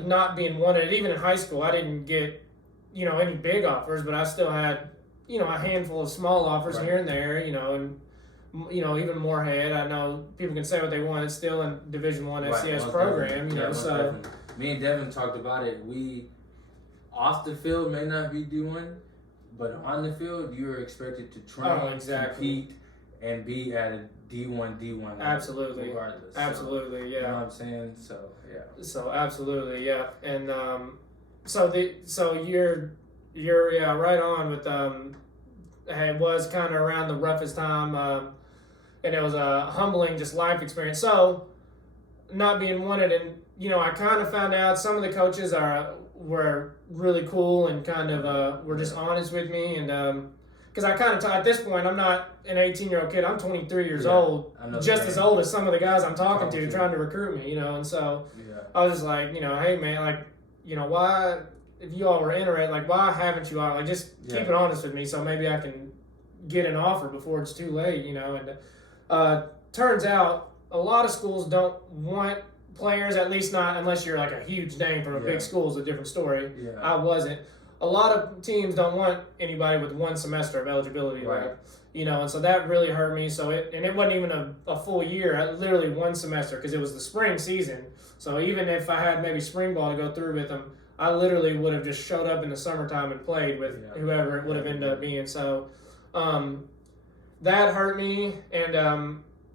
not being wanted, even in high school, I didn't get, you know, any big offers, but I still had, you know, a handful of small offers here and there, you know, and you know, even Moorhead. I know people can say what they want. It's still a Division I FCS program, you know. So definitely. Me and Devin talked about it. We off the field may not be doing, but on the field you're expected to train, compete, and be at a D1 absolutely, regardless. Absolutely, You know what I'm saying? So absolutely, yeah. And so you're right on with it was kind of around the roughest time, and it was a humbling just life experience. So not being wanted, and you know, I kind of found out some of the coaches were really cool and kind of were just honest with me, and because I kind of at this point I'm not an 18-year-old kid, I'm 23 years old, just as old as some of the guys I'm talking to trying to recruit me, you know. And so I was just like, you know, hey man, like, you know, why, if you all were interested, like, why haven't you all, like, just keep it honest with me so maybe I can get an offer before it's too late, you know. And turns out a lot of schools don't want players, at least not unless you're like a huge name from a big school, is a different story. I wasn't. A lot of teams don't want anybody with 1 semester of eligibility, like, you know, and so that really hurt me. So it wasn't even a full year, literally 1 semester, because it was the spring season. So even if I had maybe spring ball to go through with them, I literally would have just showed up in the summertime and played with whoever it would have ended up being. So that hurt me, and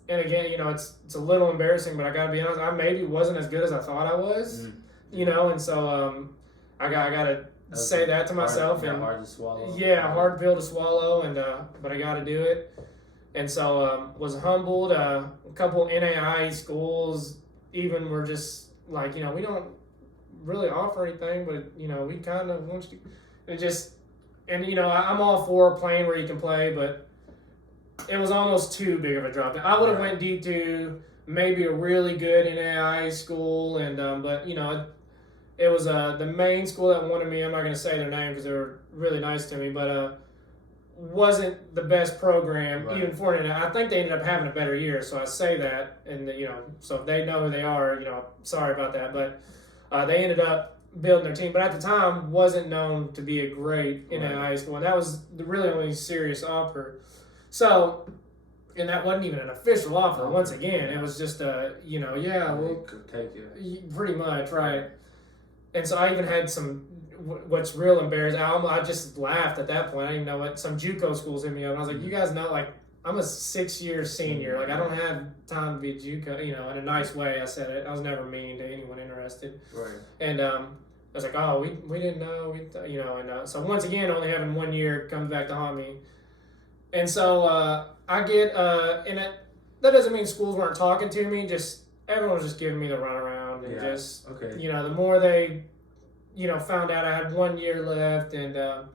again, you know, it's a little embarrassing, but I gotta be honest, I maybe wasn't as good as I thought I was, you know, and so I gotta say that to myself, and hard to swallow. Hard pill to swallow, and but I gotta do it, and so was humbled. A couple NAI schools even were just like, you know, we don't really offer anything, but you know, we kind of want you to, and you know, I'm all for playing where you can play, but it was almost too big of a drop. I would have went D2, maybe a really good NAI school, and but you know, it was the main school that wanted me. I'm not going to say their name because they were really nice to me, but wasn't the best program even for it. I think they ended up having a better year, so I say that, and you know, so if they know who they are, you know, sorry about that, but they ended up building their team, but at the time wasn't known to be a great NAI school, and that was the really only serious offer. So, and that wasn't even an official offer. Once again, it was just you know, we'll take you. Pretty much, right? And so I even had what's real embarrassing. I just laughed at that point. I didn't know what some JUCO schools hit me up. I was like, you guys know, like, I'm a 6-year senior. Like, I don't have time to be a JUCO, you know, in a nice way. I said it. I was never mean to anyone interested. Right. And I was like, oh, we didn't know, you know. And so once again, only having 1 year comes back to haunt me. And so I get, and that doesn't mean schools weren't talking to me. Just everyone was just giving me the runaround, and just, you know, the more they, you know, found out I had 1 year left, and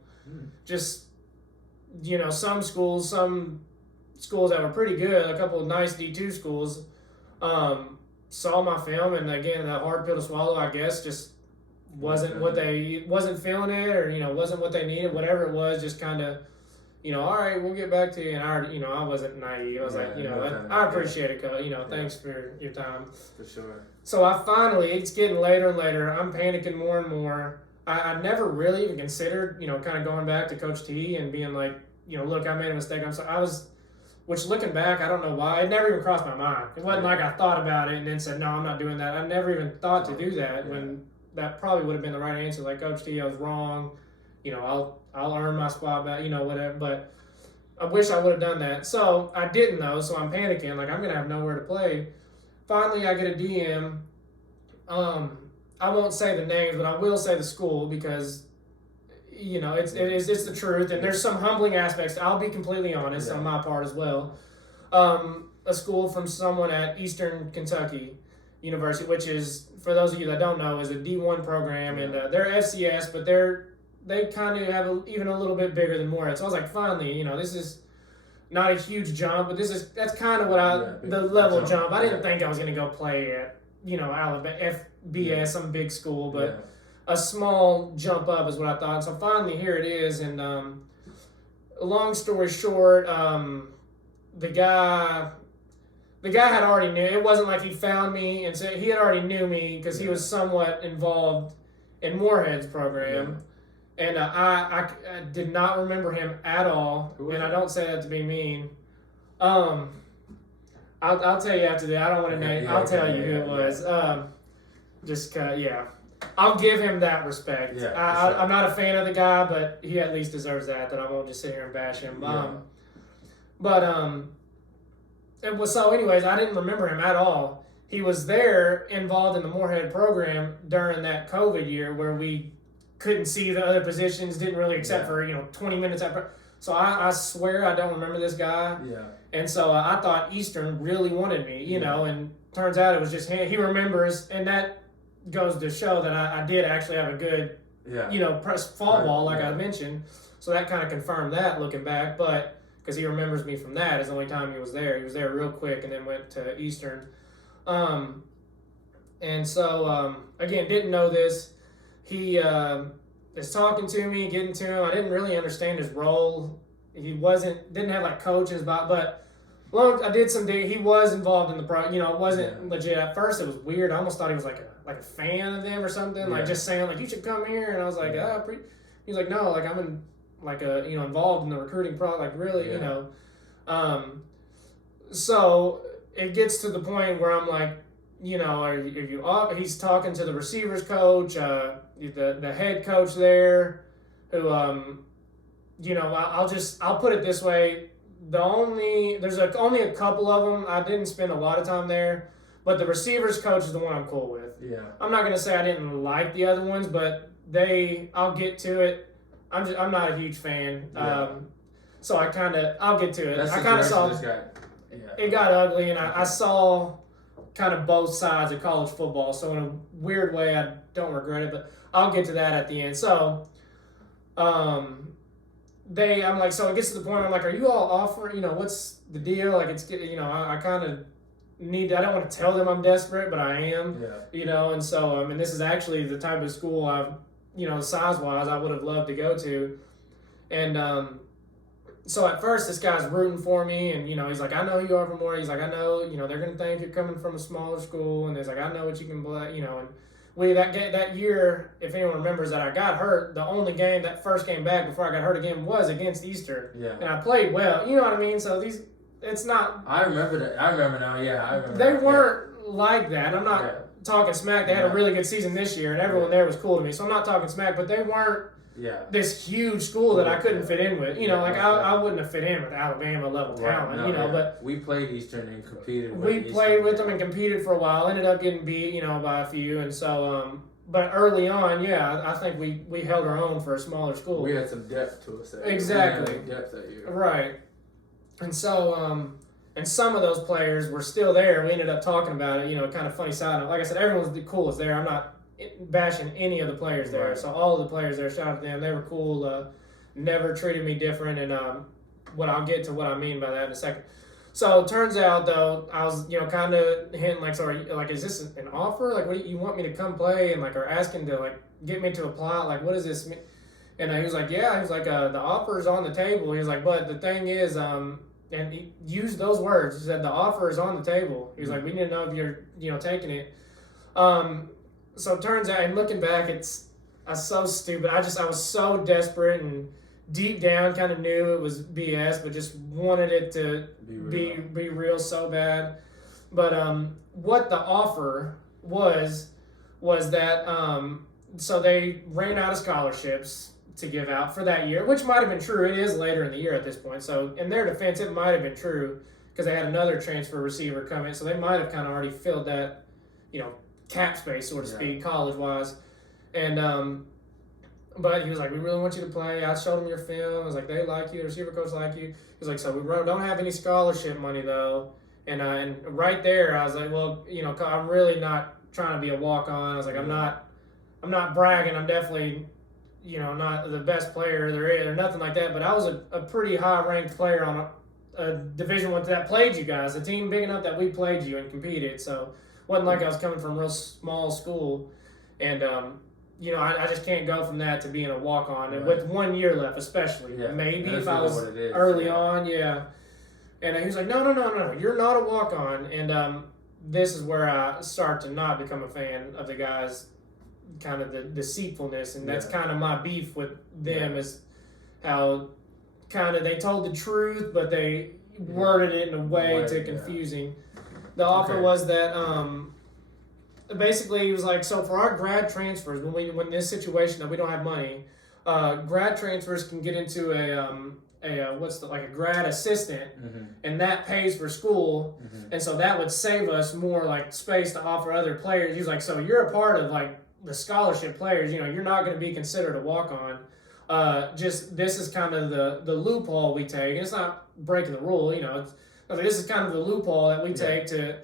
just, you know, some schools that were pretty good, a couple of nice D2 schools, saw my film, and again, the hard pill to swallow, I guess, just wasn't feeling it, or, you know, wasn't what they needed, whatever it was, just kind of, you know, all right, we'll get back to you. And I wasn't naive. I was like, you know, I appreciate it, Coach. You know, thanks for your time. For sure. So it's getting later and later. I'm panicking more and more. I never really even considered, you know, kind of going back to Coach T and being like, you know, look, I made a mistake. I'm sorry. which looking back, I don't know why. It never even crossed my mind. It wasn't like I thought about it and then said, no, I'm not doing that. I never even thought to do that when that probably would have been the right answer. Like, Coach T, I was wrong. I'll earn my spot back, whatever. But I wish I would have done that. So I didn't, though. So I'm panicking. Like, I'm going to have nowhere to play. Finally, I get a DM. I won't say the names, but I will say the school because, it's the truth. And there's some humbling aspects. I'll be completely honest on my part as well. A school from someone at Eastern Kentucky University, which is, for those of you that don't know, is a D1 program. And they're FCS, but they kind of have even a little bit bigger than Morehead. So I was like, finally, this is not a huge jump, but that's kind of what the level jump. I didn't think I was going to go play at, Alabama, FBS, some big school, but a small jump up is what I thought. So finally, here it is. And long story short, the guy had already knew. It wasn't like he found me and said he had already knew me because he was somewhat involved in Morehead's program. And I did not remember him at all, and I don't say that to be mean. I'll tell you after that. I don't want to name. I'll tell you who it was. I'll give him that respect. I'm not a fan of the guy, but he at least deserves that. That I won't just sit here and bash him. It was so. Anyways, I didn't remember him at all. He was there, involved in the Morehead program during that COVID year where we couldn't see the other positions, didn't really, except for 20 minutes after. So I swear I don't remember this guy. And so I thought Eastern really wanted me, and turns out it was just him. He remembers, and that goes to show that I did actually have a good, press fall ball, like I mentioned. So that kind of confirmed that looking back, but because he remembers me from that is the only time he was there. He was there real quick and then went to Eastern. And so, again, didn't know this. He is talking to me, getting to him. I didn't really understand his role. He didn't have like coaches, but I did some digging. He was involved in the pro. It wasn't legit at first. It was weird. I almost thought he was like a fan of them or something. Like just saying like you should come here. And I was like, he's like, no, like I'm in like involved in the recruiting process. Like really, So it gets to the point where I'm like, are you up? He's talking to the receivers coach, the head coach there, who, I'll put it this way. There's only a couple of them. I didn't spend a lot of time there, but the receivers coach is the one I'm cool with. I'm not going to say I didn't like the other ones, but I'll get to it. I'm not a huge fan. So I'll get to it. I kind of saw it got ugly, and I saw kind of both sides of college football. So in a weird way, I don't regret it, but I'll get to that at the end. So, I'm like, so it gets to the point, I'm like, are you all offering, what's the deal? Like, it's, I kind of I don't want to tell them I'm desperate, but I am, and so, and this is actually the type of school I've, size-wise, I would have loved to go to. And, so at first, this guy's rooting for me, and, he's like, I know you are from more. He's like, I know, they're going to think you're coming from a smaller school, and he's like, I know what you can play, and that year, if anyone remembers that I got hurt, the only game, that first game back before I got hurt again was against Eastern. And I played well, you know what I mean? So it's not. I remember that. I remember now, I remember. They weren't like that. I'm not talking smack. They had a really good season this year, and everyone there was cool to me. So I'm not talking smack, but they weren't this huge school that I couldn't fit in with. I wouldn't have fit in with Alabama level talent, but we played Eastern and competed with We played with them and competed for a while, ended up getting beat, by a few, and so, but early on, I think we held our own for a smaller school. We had some depth to us. Exactly. Depth that year. Right. And so, and some of those players were still there. We ended up talking about it, kind of funny side note. Like I said, everyone's cool as there. I'm not bashing any of the players there. Right. So all of the players there, shout out to them. They were cool. Never treated me different. And I'll get to what I mean by that in a second. So it turns out though, I was kind of hinting like, sorry, like, is this an offer? Like, what do you want me to come play? And like, are asking to like get me to apply? Like, what does this mean? And he was like, yeah. He was like, the offer's on the table. He was like, but the thing is, and he used those words. He said, the offer is on the table. He was like, we need to know if you're, taking it. So it turns out, and looking back, I was so stupid. I was so desperate, and deep down kind of knew it was BS, but just wanted it to be real so bad. But what the offer was that so they ran out of scholarships to give out for that year, which might have been true. It is later in the year at this point. So in their defense, it might have been true because they had another transfer receiver come in. So they might have kind of already filled that, cap space, so to speak, college-wise. And but he was like, we really want you to play. I showed him your film. I was like, they like you. The receiver coach like you. He was like, so we don't have any scholarship money, though. And right there, I was like, well, I'm really not trying to be a walk-on. I was like, I'm not bragging. I'm definitely, not the best player there is or nothing like that. But I was a pretty high-ranked player on a Division I that played you guys, a team big enough that we played you and competed. So it wasn't like I was coming from a real small school. And, I just can't go from that to being a walk-on. And with 1 year left, especially. Yeah. Maybe if I was early on, yeah. And he was like, no, you're not a walk-on. And this is where I start to not become a fan of the guys, kind of the deceitfulness. And that's kind of my beef with them is how kind of they told the truth, but they worded it in a way to confusing. The offer was that basically he was like, so for our grad transfers, when this situation that we don't have money, grad transfers can get into a grad assistant, and that pays for school, and so that would save us more like space to offer other players. He's like, so you're a part of like the scholarship players, you're not going to be considered a walk-on. Just this is kind of the loophole we take. It's not breaking the rule, this is kind of the loophole that we take to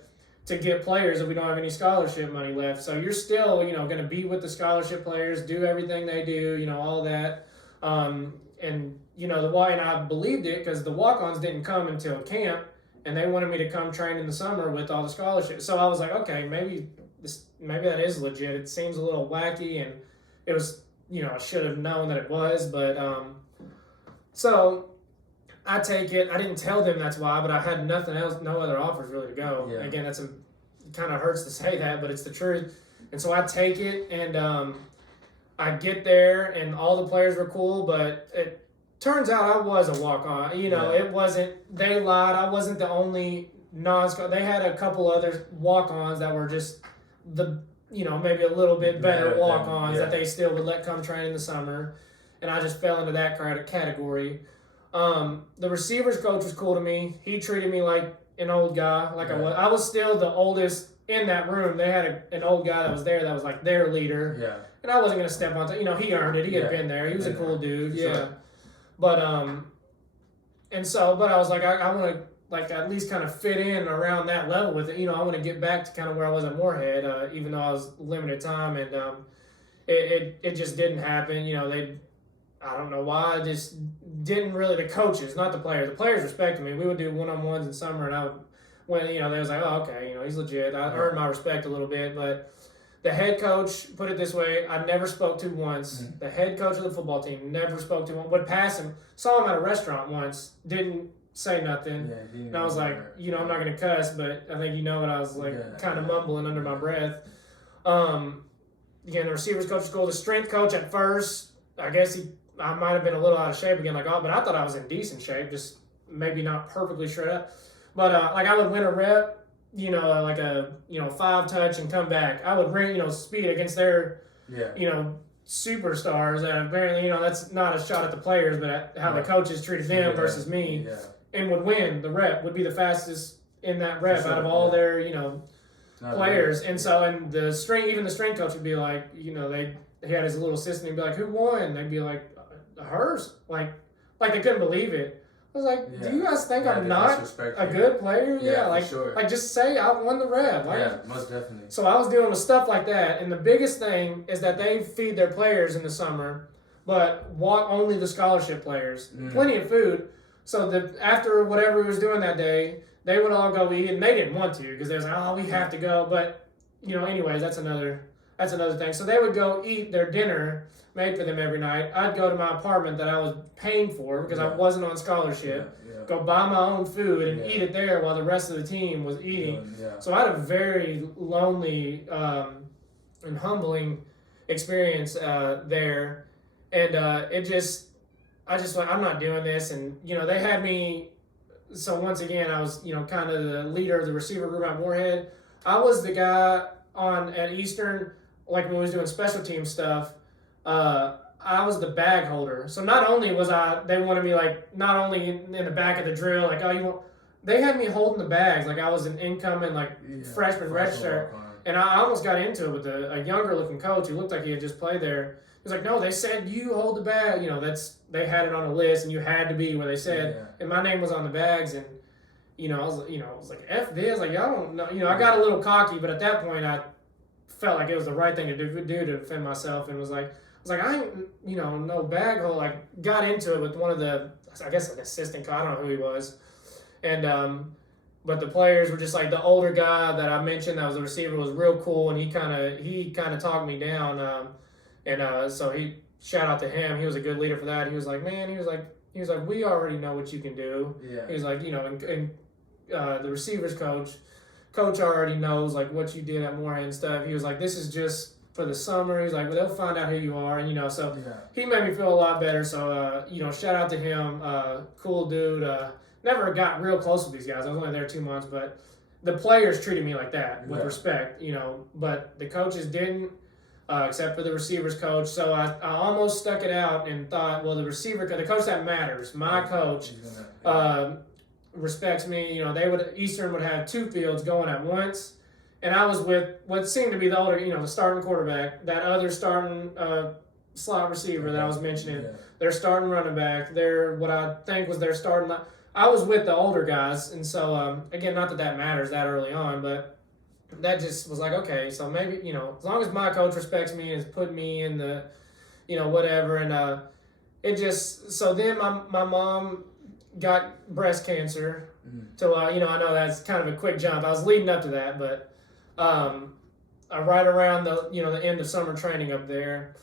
get players if we don't have any scholarship money left. So you're still, going to be with the scholarship players, do everything they do, all that. And I believed it because the walk-ons didn't come until camp, and they wanted me to come train in the summer with all the scholarships. So I was like, okay, maybe that is legit. It seems a little wacky, and it was, I should have known that it was, but so I take it. I didn't tell them that's why, but I had nothing else, no other offers really to go. Yeah. Again, it kind of hurts to say that, but it's the truth. And so I take it, and I get there, and all the players were cool, but it turns out I was a walk-on. It wasn't, they lied. I wasn't the only they had a couple other walk-ons that were just maybe a little bit better walk-ons that they still would let come train in the summer. And I just fell into that category. The receivers coach was cool to me. He treated me like an old guy, like I was still the oldest in that room. They had an old guy that was there that was like their leader. Yeah. And I wasn't going to step on he earned it. He had been there. He was a cool dude. Yeah. Sure. But but I was like, I want to like at least kind of fit in around that level with it. I want to get back to kind of where I was at Moorhead, even though I was limited time, and it just didn't happen. I don't know why. I just didn't really. The coaches, not the players. The players respected me. We would do one-on-ones in summer, and they was like, oh, okay, he's legit. I earned my respect a little bit, but the head coach, put it this way, I never spoke to once. Mm-hmm. The head coach of the football team never spoke to him. Would pass him. Saw him at a restaurant once. Didn't say nothing. Yeah, and I was like, I'm not going to cuss, but I think what I was like kind of mumbling under my breath. Again, the receivers coach was cool. The strength coach at first, I guess I might have been a little out of shape again, but I thought I was in decent shape, just maybe not perfectly shred up. But I would win a rep, like a 5-touch and come back. I would bring speed against their superstars. And apparently that's not a shot at the players, but at how the coaches treated them versus me, and would win the rep. Would be the fastest in that rep out of all their players. And so the strength coach would be like he had his little assistant. He'd be like, who won? They'd be like, Hurst. Like they couldn't believe it. I was like, do you guys think I'm not a good player? Like just say I won the rep. Most definitely. So I was dealing with stuff like that, and the biggest thing is that they feed their players in the summer, but walk only the scholarship players. Plenty of food. So after whatever he was doing that day, they would all go eat, and they didn't want to because they was like, oh, we have to go. But anyways, that's another thing. So they would go eat their dinner made for them every night. I'd go to my apartment that I was paying for because I wasn't on scholarship. Go buy my own food and eat it there while the rest of the team was eating. So I had a very lonely and humbling experience there, and I'm not doing this. And, they had me, so once again, I was, kind of the leader of the receiver group at Moorhead. I was the guy at Eastern, like when we was doing special team stuff, I was the bag holder. So not only they wanted me not only in the back of the drill, they had me holding the bags. Like I was an incoming freshman redshirt. And I almost got into it with a younger looking coach who looked like he had just played there. He was like, no, they said you hold the bag. They had it on a list and you had to be where they said. Yeah. And my name was on the bags. And, I was like, F this. Like, y'all don't know. I got a little cocky, but at that point I felt like it was the right thing to do to defend myself. And I I ain't, no bag hold. Like, got into it with one of the, I guess an assistant coach. I don't know who he was. And, but the players were just like the older guy that I mentioned that was a receiver was real cool, and he kind of talked me down. So shout out to him. He was a good leader for that. He was like, man, he was like, we already know what you can do. Yeah. He was like, and the receivers coach already knows like what you did at Moorhead and stuff. He was like, this is just for the summer. He's like, well, they'll find out who you are, and so he made me feel a lot better. So shout out to him. Cool dude. Never got real close with these guys. I was only there 2 months, but the players treated me like that with respect, but the coaches didn't, except for the receivers coach. So I almost stuck it out and thought, well, the coach that matters, my coach, respects me. Eastern would have 2 fields going at once, and I was with what seemed to be the older, the starting quarterback, that other starting slot receiver that I was mentioning, their starting running back, what I think was their starting. I was with the older guys, and so, again, not that matters that early on, but that just was like, okay, so maybe, as long as my coach respects me and has put me in the, whatever, and it just, so then my mom got breast cancer, so, I know that's kind of a quick jump. I was leading up to that, but right around the end of summer training up there,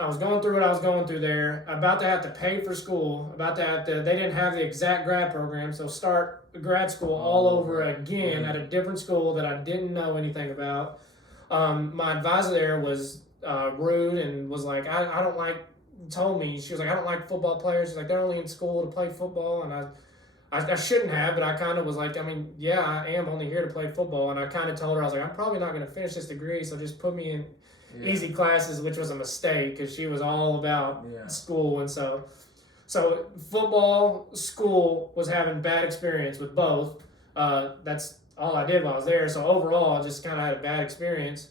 I was going through what I was going through there, about to have to pay for school, they didn't have the exact grad program, so start grad school all over again at a different school that I didn't know anything about. My advisor there was rude and was like, I don't like, told me, she was like, I don't like football players. She's like, they're only in school to play football, and I shouldn't have, but I kind of was like, I am only here to play football, and I kind of told her, I was like, I'm probably not going to finish this degree, so just put me in easy classes, which was a mistake because she was all about school. And so football, school was having bad experience with both. That's all I did while I was there. So overall, I just kind of had a bad experience.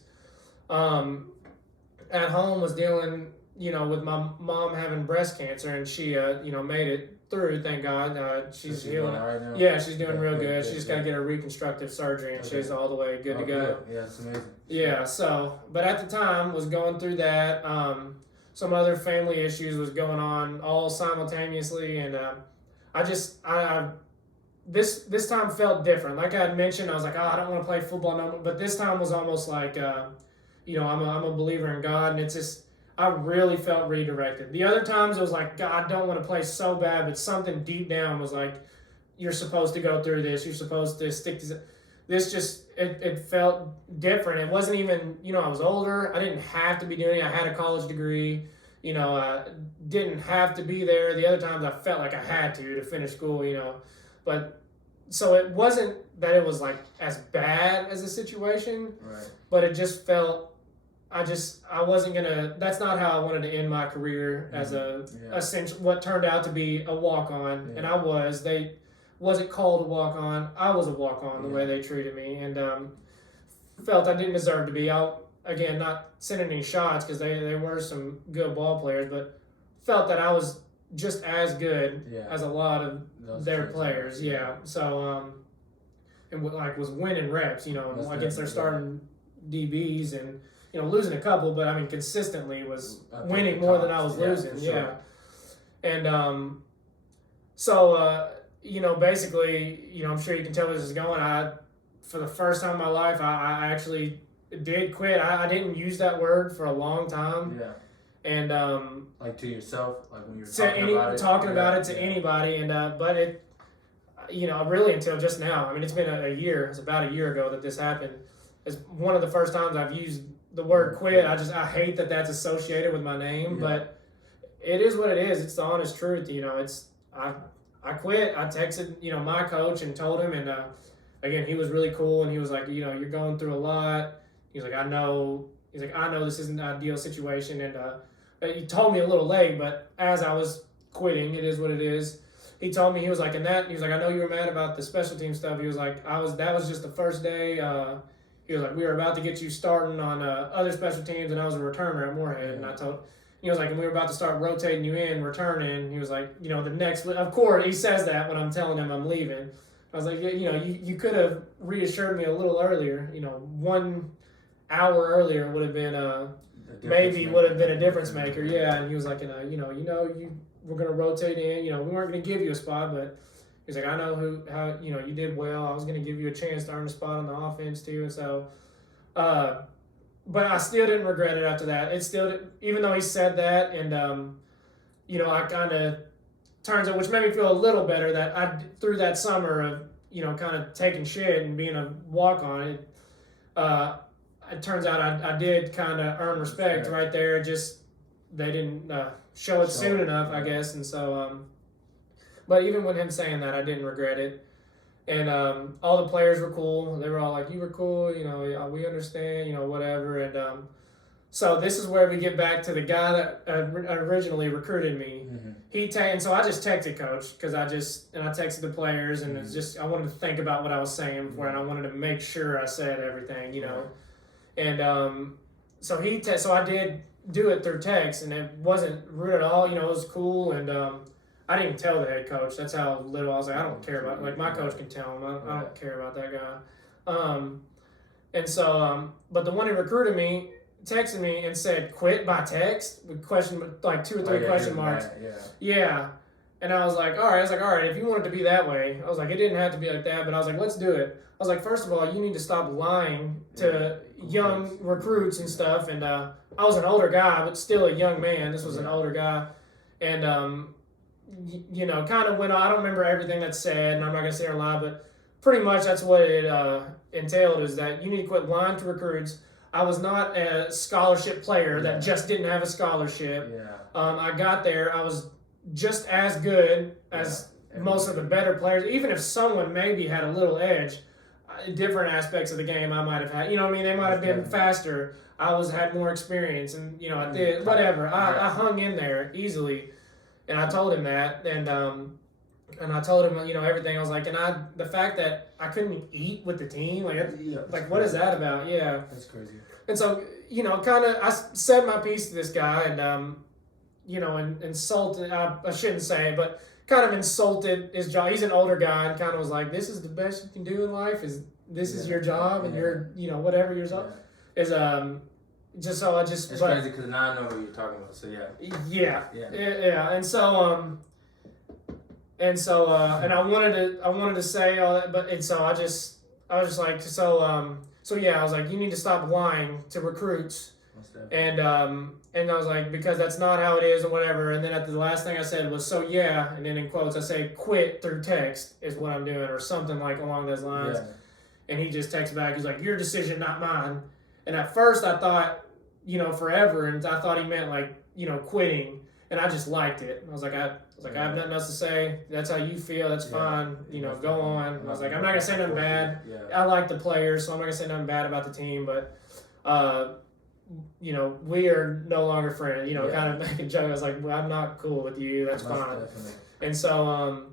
At home was dealing, with my mom having breast cancer, and she, made it through, thank God. She's healing. Right now? Yeah, she's doing real good. She just got to get a reconstructive surgery, and she's all the way good to go. Good. Yeah, it's amazing. Yeah, so, but at the time, was going through that. Some other family issues was going on all simultaneously, and this time felt different. Like I had mentioned, I was like, I don't want to play football no more. But this time was almost like, I'm a believer in God, and it's just, I really felt redirected. The other times it was like, God, I don't want to play so bad, but something deep down was like, you're supposed to go through this. You're supposed to stick to this. Just, it felt different. It wasn't even, I was older. I didn't have to be doing it. I had a college degree. I didn't have to be there. The other times I felt like I had to finish school, But, so it wasn't that it was like as bad as a situation, right. But it just felt, I wasn't gonna. That's not how I wanted to end my career as what turned out to be a walk-on, and I was. They wasn't called a walk-on. I was a walk-on the way they treated me, and felt I didn't deserve to be. Again, not sending any shots because they were some good ball players, but felt that I was just as good as a lot of their players. Yeah, so and was winning reps, against their starting DBs and. Losing a couple, but consistently was winning more than I was losing. Sure. Yeah. And so basically, I'm sure you can tell where this is going. For the first time in my life, I actually did quit. I didn't use that word for a long time. Yeah. And like to yourself, like when you're talking about it to anybody, and but it, really until just now. It's been a year. It's about a year ago that this happened. It's one of the first times I've used the word quit. I hate that that's associated with my name, but it is what it is. It's the honest truth. I quit. I texted, my coach and told him, and again, he was really cool, and he was like, you're going through a lot. He's like, I know this isn't an ideal situation, and he told me a little late, but as I was quitting, it is what it is. He told me, he was like, I know you were mad about the special team stuff. He was like, that was just the first day. He was like, we were about to get you starting on other special teams, and I was a returner at Moorhead, and he was like, and we were about to start rotating you in, returning. He was like, the next, of course, he says that when I'm telling him I'm leaving. I was like, you could have reassured me a little earlier. 1 hour earlier would have been would have been a difference maker. Yeah, and he was like, we're gonna rotate in. We weren't gonna give you a spot, but he's like, I know how you did well. I was gonna give you a chance to earn a spot on the offense too, and so. But I still didn't regret it after that. It still, even though he said that, and I kind of turns out, which made me feel a little better that through that summer of kind of taking shit and being a walk on it turns out I did kind of earn respect right there. Just they didn't show it soon enough, I guess, and so. But even with him saying that, I didn't regret it. And all the players were cool. They were all like, you were cool, we understand, whatever. And so this is where we get back to the guy that originally recruited me. Mm-hmm. And so I just texted Coach because I texted the players, and it's just, I wanted to think about what I was saying before, and I wanted to make sure I said everything, And so I did do it through text, and it wasn't rude at all. It was cool, and I didn't even tell the head coach. That's how little I was like, I don't care about, my coach can tell him. I don't care about that guy. And so, but the one who recruited me texted me and said, quit by text with 2 or 3 question marks. Yeah. And I was like, all right, if you want it to be that way, I was like, it didn't have to be like that, but I was like, let's do it. I was like, first of all, you need to stop lying to young recruits and stuff. And I was an older guy, but still a young man. This was an older guy. And, kind of went on. I don't remember everything that's said, and I'm not going to say or lie, but pretty much that's what it entailed, is that you need to quit lying to recruits. I was not a scholarship player that just didn't have a scholarship. Yeah. I got there. I was just as good as most of the better players. Even if someone maybe had a little edge, different aspects of the game I might have had. They might have been faster. I had more experience, and, I did whatever. I hung in there easily. And I told him that, and I told him, everything. I was like, the fact that I couldn't eat with the team, what is that about? Yeah. That's crazy. And so, kind of, I said my piece to this guy, and, and insulted, I shouldn't say, but kind of insulted his job. He's an older guy, and kind of was like, this is the best you can do in life, this is your job, and your, whatever your job is, It's crazy because now I know what you're talking about. So yeah. And I wanted to say all that, but I was like, you need to stop lying to recruits, and I was like, because that's not how it is or whatever. And then the last thing I said was, and then in quotes I say, quit through text is what I'm doing, or something like along those lines. Yeah. And he just texts back, he's like, your decision, not mine. And at first I thought, forever, and I thought he meant quitting, and I just liked it. I was like, I have nothing else to say. That's how you feel. That's fine. Go on. I was like, I'm not gonna say nothing bad. Yeah. I like the players, so I'm not gonna say nothing bad about the team, but we are no longer friends. Kind of making a joke. I was like, well, I'm not cool with you. That's fine. Definitely. And so,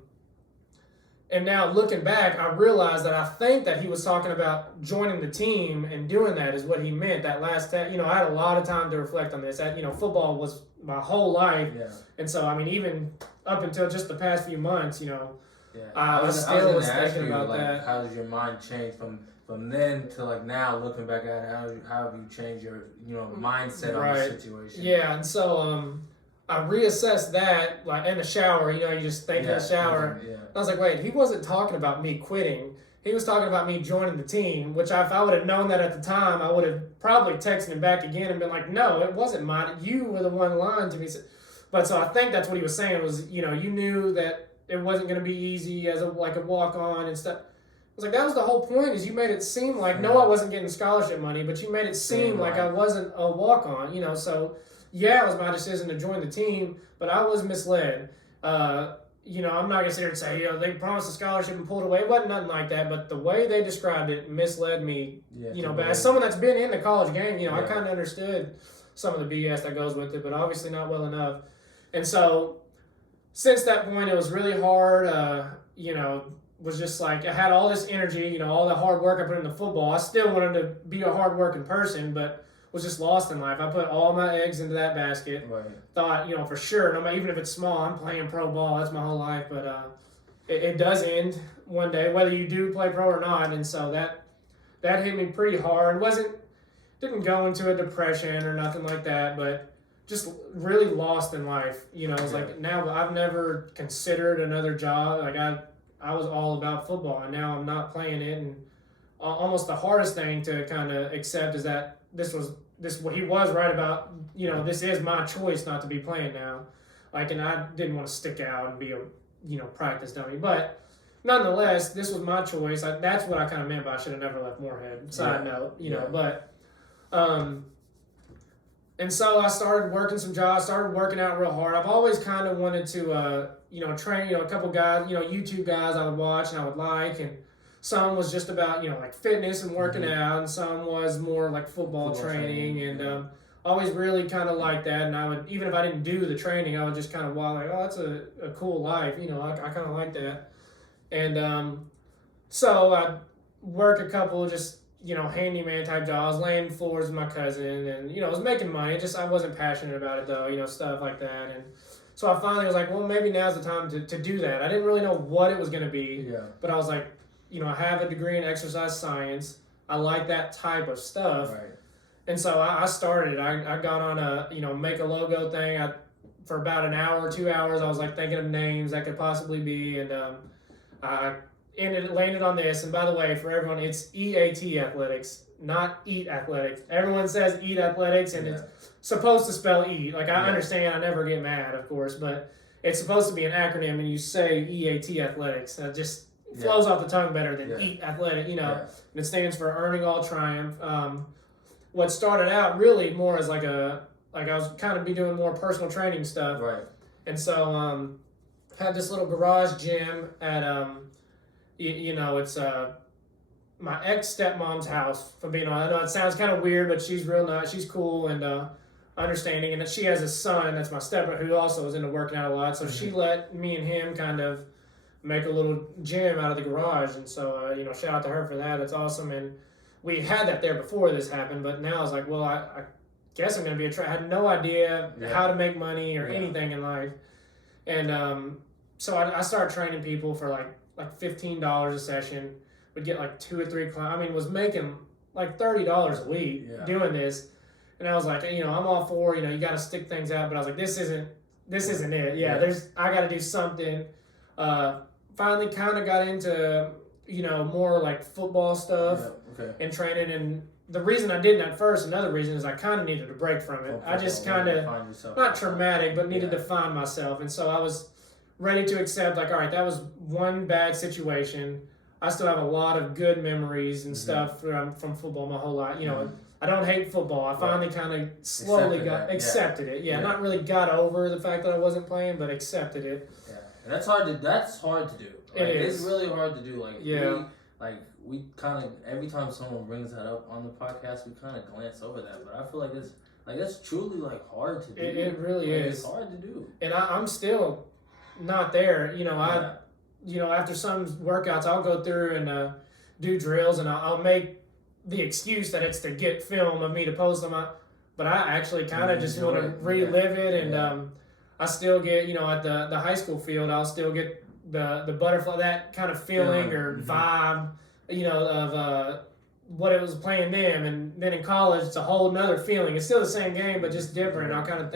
and now looking back, I realized that I think that he was talking about joining the team and doing that is what he meant. That last I had a lot of time to reflect on this. Football was my whole life. Yeah. And so, even up until just the past few months, I was thinking about that. How does your mind change from then to now, looking back at it? How have you changed your, mindset on the situation? Yeah. And so, I reassessed that, in the shower, you just think in the shower. Yeah. I was like, wait, he wasn't talking about me quitting. He was talking about me joining the team, which if I would have known that at the time, I would have probably texted him back again and been like, no, it wasn't mine. You were the one lying to me. But so I think that's what he was saying was, you knew that it wasn't going to be easy as a walk-on and stuff. I was like, that was the whole point, is you made it seem like, no, I wasn't getting scholarship money, but you made it seem like I wasn't a walk-on, so... it was my decision to join the team, but I was misled. I'm not going to sit here and say, they promised a scholarship and pulled away. It wasn't nothing like that, but the way they described it misled me, but as someone that's been in the college game, I kind of understood some of the BS that goes with it, but obviously not well enough. And so since that point, it was really hard, was just like I had all this energy, all the hard work I put into football. I still wanted to be a hard-working person, but was just lost in life. I put all my eggs into that basket. Right. Thought, for sure, no matter, even if it's small, I'm playing pro ball. That's my whole life. But it does end one day, whether you do play pro or not. And so that hit me pretty hard. Didn't go into a depression or nothing like that, but just really lost in life. It's like now I've never considered another job. Like I was all about football, and now I'm not playing it. And almost the hardest thing to kind of accept is that he was right about, this is my choice not to be playing now. And I didn't want to stick out and be a, practice dummy. But nonetheless, this was my choice. That's what I kind of meant by I should have never left Moorhead. Side note, but, and so I started working some jobs, started working out real hard. I've always kind of wanted to, train, a couple guys, YouTube guys I would watch and I would like, and some was just about, like fitness and working out, and some was more like football training, and always really kind of like that. And I would, even if I didn't do the training, I would just kind of like, oh, that's a cool life, I kind of like that. And so I'd work a couple of just, handyman type jobs, laying floors with my cousin, and, I was making money, just I wasn't passionate about it though, stuff like that. And so I finally was like, well, maybe now's the time to do that. I didn't really know what it was going to be, but I was like, I have a degree in exercise science. I like that type of stuff. Right. And so I started. I got on a, make a logo thing. For about an hour or 2 hours, I was like thinking of names that could possibly be. And I landed on this. And by the way, for everyone, it's EAT Athletics, not Eat Athletics. Everyone says Eat Athletics, and it's supposed to spell eat. Like, I understand. I never get mad, of course. But it's supposed to be an acronym, and you say EAT Athletics. That just flows off the tongue better than Eat Athletic, and it stands for Earning All Triumph. What started out really more as I was kind of be doing more personal training stuff. Right. And so had this little garage gym at, it's my ex-stepmom's house, if I'm being honest. I know it sounds kind of weird, but she's real nice. She's cool and understanding. And she has a son, that's my stepbrother, who also is into working out a lot. So she let me and him kind of make a little gym out of the garage, and so shout out to her for that. That's awesome. And we had that there before this happened, but now I was like, well, I guess I'm going to be I had no idea how to make money or anything in life, and so I started training people for like $15 a session. Would get like 2 or 3 clients. I mean, was making like $30 a week doing this, and I was like, I'm all for you got to stick things out, but I was like, this isn't it. I got to do something. Finally kind of got into, more like football stuff and training. And the reason I didn't at first, another reason is I kind of needed a break from it. I just kind of, not traumatic, but needed to find myself. And so I was ready to accept, like, all right, that was one bad situation. I still have a lot of good memories and stuff from football my whole life. I don't hate football. I finally kind of slowly accepted it. Not really got over the fact that I wasn't playing, but accepted it. And that's hard to do. It's really hard to do. We kind of, every time someone brings that up on the podcast, we kind of glance over that. But I feel like that's truly hard to do. It really is. It's hard to do. And I'm still not there. After some workouts, I'll go through and do drills, and I'll make the excuse that it's to get film of me to post them out. But I actually kind of just want to relive it, and I still get, at the high school field, I'll still get the butterfly, that kind of feeling or vibe, of what it was playing them. And then in college, it's a whole nother feeling. It's still the same game, but just different. I'll kind of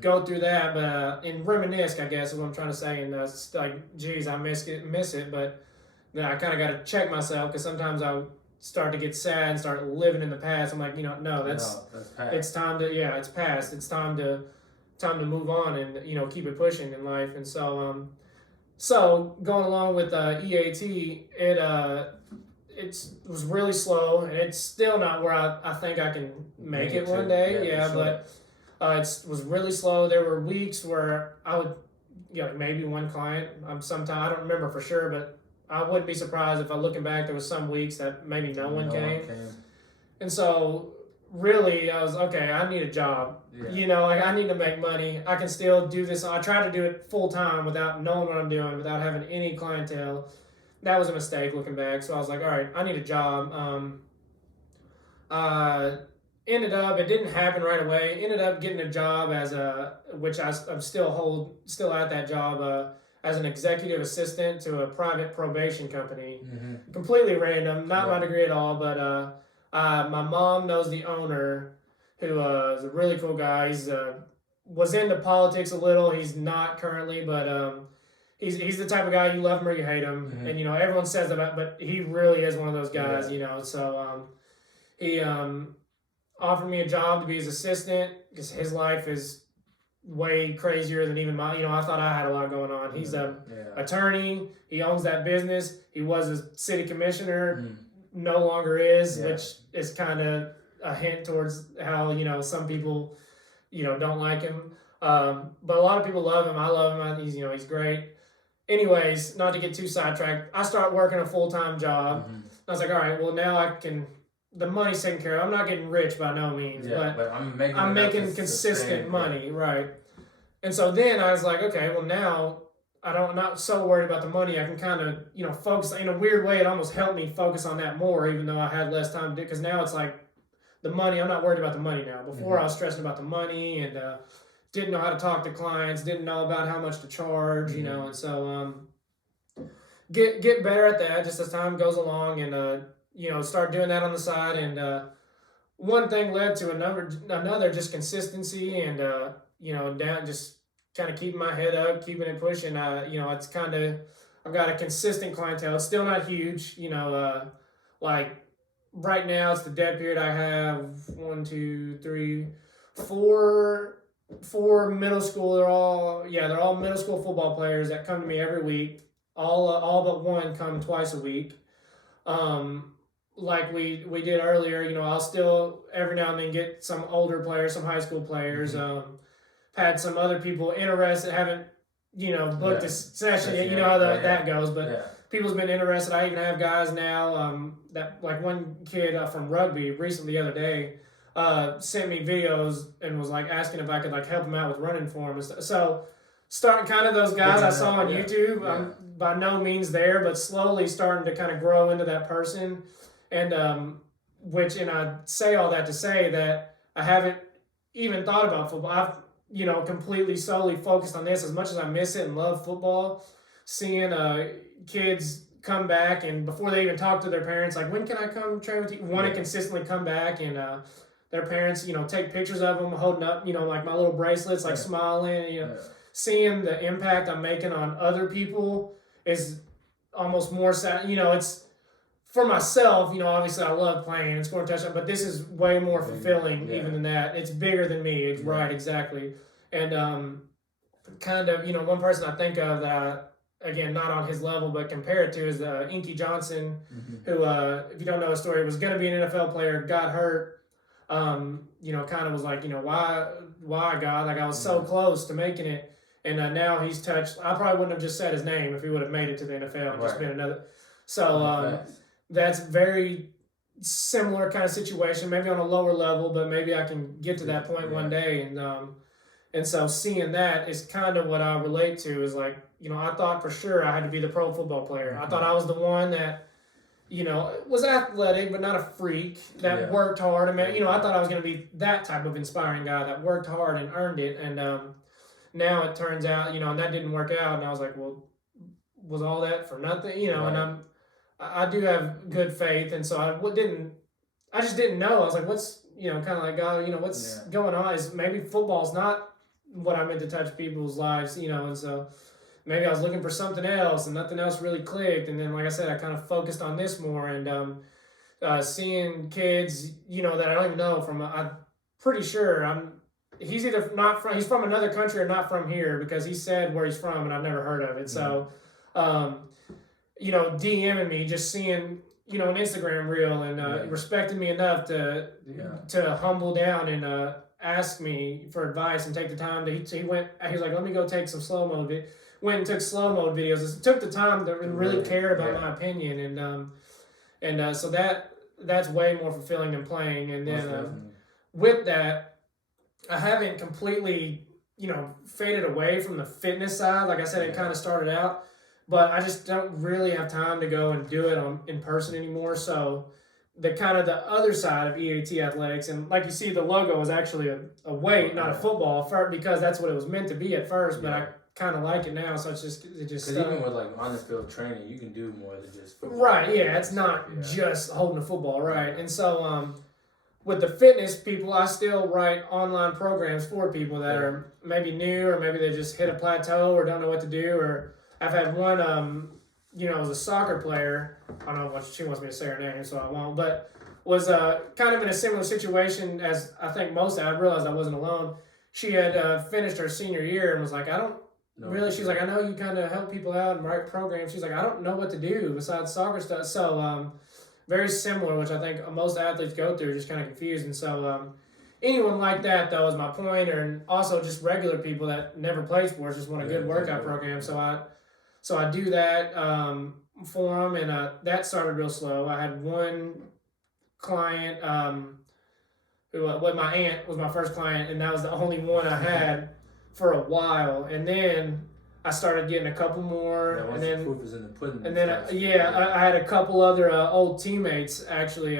go through that, but and reminisce, I guess, is what I'm trying to say. And it's like, geez, I miss it, but then I kind of got to check myself, because sometimes I start to get sad and start living in the past. I'm like, no, that's past. It's time to, it's past. It's time to move on and keep it pushing in life. And so so going along with EAT, it was really slow, and it's still not where I think I can make it one day. Sure. It was really slow. There were weeks where I would, maybe one client. Sometimes I don't remember for sure, but I wouldn't be surprised if looking back, there was some weeks that maybe no one came. And so really I was, okay, I need a job. Yeah. I need to make money. I can still do this. I tried to do it full time without knowing what I'm doing, without having any clientele. That was a mistake looking back. So I was like, all right, I need a job. Ended up, it didn't happen right away. Ended up getting a job which I'm still at that job, as an executive assistant to a private probation company. Mm-hmm. Completely random, not my degree at all, but my mom knows the owner, who is a really cool guy. He's was into politics a little. He's not currently, but he's the type of guy, you love him or you hate him. Mm-hmm. And everyone says that, but he really is one of those guys. So he offered me a job to be his assistant, because his life is way crazier than even mine. I thought I had a lot going on. He's a attorney. He owns that business. He was a city commissioner. No longer is, which is kind of a hint towards how, some people, don't like him. But a lot of people love him. I love him. He's great. Anyways, not to get too sidetracked, I start working a full-time job. Mm-hmm. I was like, all right, well, now the money's taken care of. I'm not getting rich by no means, but I'm making consistent money, right? And so then I was like, okay, well, now I'm not so worried about the money. I can kind of, focus. In a weird way, it almost helped me focus on that more, even though I had less time to do it. Because now it's like the money, I'm not worried about the money now. Before, I was stressing about the money and didn't know how to talk to clients, didn't know about how much to charge, and so get better at that just as time goes along, and start doing that on the side. And one thing led to another, just consistency, and down, just kind of keeping my head up, keeping it pushing. It's kind of, I've got a consistent clientele. It's still not huge, like right now it's the dead period. I have 1, 2, 3, 4 middle school. They're all middle school football players that come to me every week. All but one come twice a week. Like we did earlier, I'll still every now and then get some older players, some high school players. Mm-hmm. Had some other people interested, haven't, booked a session yet. You know how that goes, but people's been interested. I even have guys now, that, like one kid from rugby recently the other day, sent me videos and was like asking if I could like help him out with running for him and stuff. So starting kind of those guys I saw on YouTube, I'm by no means there, but slowly starting to kind of grow into that person. And and I say all that to say that I haven't even thought about football. I've completely solely focused on this. As much as I miss it and love football, seeing kids come back, and before they even talk to their parents, like, when can I come train with you? Want to consistently come back, and their parents, take pictures of them holding up, like my little bracelets, like smiling, seeing the impact I'm making on other people is almost more sad. It's for myself, obviously I love playing and scoring touchdowns, but this is way more fulfilling even than that. It's bigger than me. It's right, exactly. And kind of, one person I think of that, again, not on his level, but compare it to, is Inky Johnson, who, if you don't know his story, was going to be an NFL player, got hurt, kind of was like, why God? Like, I was so close to making it. And now he's touched, I probably wouldn't have just said his name if he would have made it to the NFL and just been another. So, that's very similar kind of situation, maybe on a lower level, but maybe I can get to that point one day. And so seeing that is kind of what I relate to, is like, I thought for sure I had to be the pro football player. I thought I was the one that, was athletic, but not a freak, that worked hard. I mean, I thought I was going to be that type of inspiring guy that worked hard and earned it. And now it turns out, and that didn't work out. And I was like, well, was all that for nothing? And I do have good faith, and so I just didn't know. I was like, what's, kind of like, God, what's going on? Is maybe football's not what I meant to touch people's lives, and so maybe I was looking for something else, and nothing else really clicked. And then, like I said, I kind of focused on this more, and seeing kids, that I don't even know from, I'm pretty sure he's either he's from another country or not from here, because he said where he's from, and I've never heard of it. So, DMing me, just seeing, an Instagram reel, and respecting me enough to humble down and ask me for advice and take the time to. He was like, let me go take some slow mo. Went and took slow mo videos. Took the time to really care about my opinion, and so that's way more fulfilling than playing. And then with that, I haven't completely faded away from the fitness side. Like I said, it kind of started out, but I just don't really have time to go and do it in person anymore. So the kind of the other side of EAT athletics, and like you see, the logo is actually a weight, not a football, because that's what it was meant to be at first. But I kind of like it now, so it just because even with like on the field training, you can do more than just football. Right? Yeah, it's not just holding a football, right? And so with the fitness people, I still write online programs for people that are maybe new, or maybe they just hit a plateau or don't know what to do. Or I've had one was a soccer player. I don't know what she wants me to say her name, so I won't. But was kind of in a similar situation as I think most. I realized I wasn't alone. She had finished her senior year and was like, I don't really. She's like, I know you kind of help people out and write programs. She's like, I don't know what to do besides soccer stuff. So very similar, which I think most athletes go through, just kind of confused. And so anyone like that, though, is my point. And also just regular people that never play sports just want a good workout program. So I do that for them, and that started real slow. I had one client who, my aunt was my first client, and that was the only one I had for a while. And then I started getting a couple more, and then the proof is in the pudding. And then I had a couple other old teammates, actually,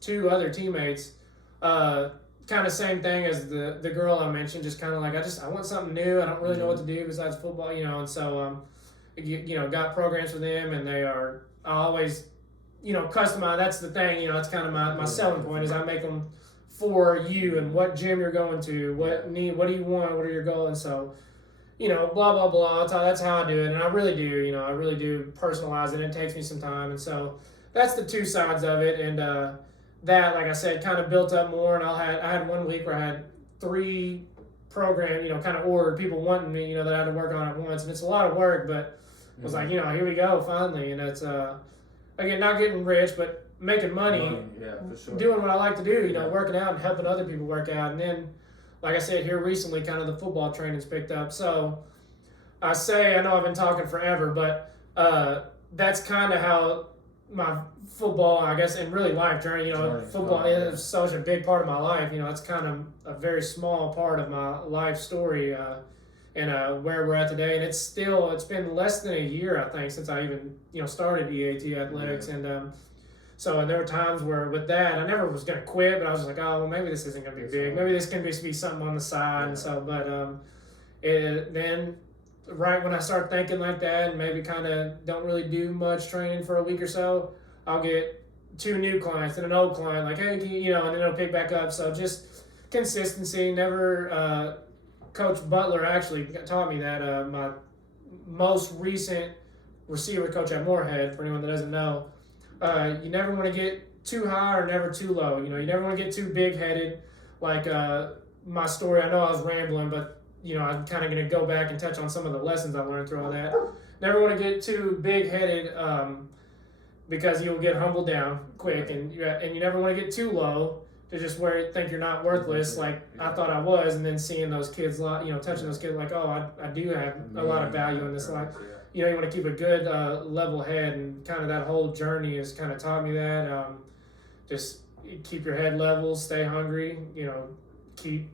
2 other teammates, kind of same thing as the girl I mentioned, just kind of like I want something new. I don't really know what to do besides football, and so got programs for them, and they are always customized. That's the thing, that's kind of my selling point is I make them for you and what gym you're going to, what do you want, what are your goals, and so. Blah, blah, blah. That's how I do it. And I really do, I really do personalize it. It takes me some time. And so that's the 2 sides of it. And that, like I said, kind of built up more. And I had one week where I had 3 programs, kind of ordered, people wanting me, that I had to work on at once. And it's a lot of work, but it was like, here we go, finally. And it's, again, not getting rich, but making money, for sure. Doing what I like to do, working out and helping other people work out. And then, like I said, here recently, kind of the football training's picked up. So I know I've been talking forever, but that's kind of how my football, I guess, and really life journey, football is such a big part of my life. It's kind of a very small part of my life story and where we're at today. And it's been less than a year, I think, since I even, started EAT athletics. And so there were times where with that, I never was going to quit, but I was just like, oh, well, maybe this isn't going to be big. Maybe this can be something on the side. And so, but then right when I start thinking like that and maybe kind of don't really do much training for a week or so, I'll get 2 new clients and an old client like, hey, and then it'll pick back up. So just consistency. Never, Coach Butler actually taught me that. My most recent receiver coach at Moorhead, for anyone that doesn't know, you never want to get too high or never too low. You never want to get too big-headed. Like my story, I know I was rambling, but I'm kind of going to go back and touch on some of the lessons I learned through all that. Never want to get too big-headed because you'll get humbled down quick, and you never want to get too low to just think you're not worthless, like I thought I was, and then seeing those kids, touching those kids, like, oh, I do have a lot of value in this life. You want to keep a good level head, and kind of that whole journey has kind of taught me that. Just keep your head level, stay hungry, keep,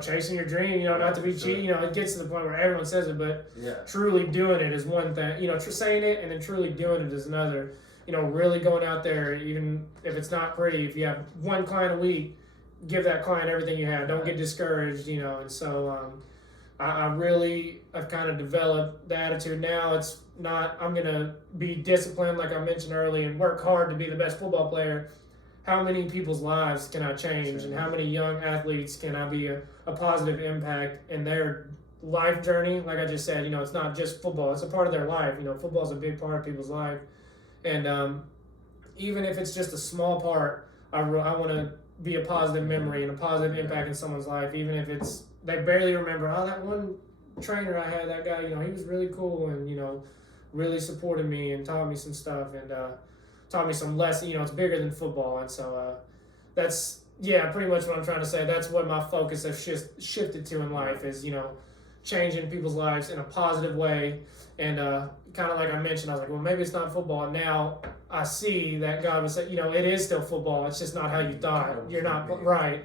chasing your dream, not to be cheap. It gets to the point where everyone says it, but truly doing it is one thing. Saying it and then truly doing it is another. Really going out there, even if it's not pretty, if you have 1 client a week, give that client everything you have. Don't get discouraged, and so I've kind of developed the attitude now. It's not, I'm going to be disciplined, like I mentioned earlier, and work hard to be the best football player. How many people's lives can I change, and how many young athletes can I be a positive impact in their life journey? Like I just said, it's not just football. It's a part of their life. Football is a big part of people's life. And even if it's just a small part, I want to be a positive memory and a positive impact in someone's life, even if they barely remember, oh, that one trainer I had, that guy, he was really cool and, really supported me and taught me some stuff and taught me some lessons. It's bigger than football. And so that's yeah, pretty much what I'm trying to say. That's what my focus has shifted to in life is, changing people's lives in a positive way. And kind of like I mentioned, I was like, well, maybe it's not football. Now I see that God was saying, it is still football. It's just not how you thought. You're not right.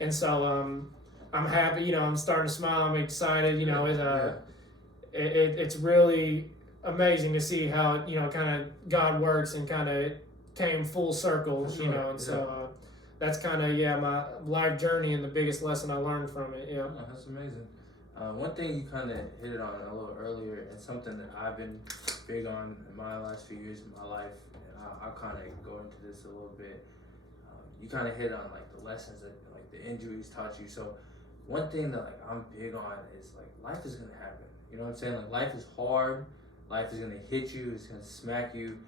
And so I'm happy, I'm starting to smile. I'm excited, it's really amazing to see how, kind of God works and kind of came full circle, and so that's kind of, my life journey and the biggest lesson I learned from it, Oh, that's amazing. One thing you kind of hit it on a little earlier, and something that I've been big on in my last few years of my life, and I'll kind of go into this a little bit. You kind of hit on like the lessons that like the injuries taught you. So one thing that like I'm big on is like life is gonna happen. You know what I'm saying? Like life is hard. Life is gonna hit you. It's gonna smack you,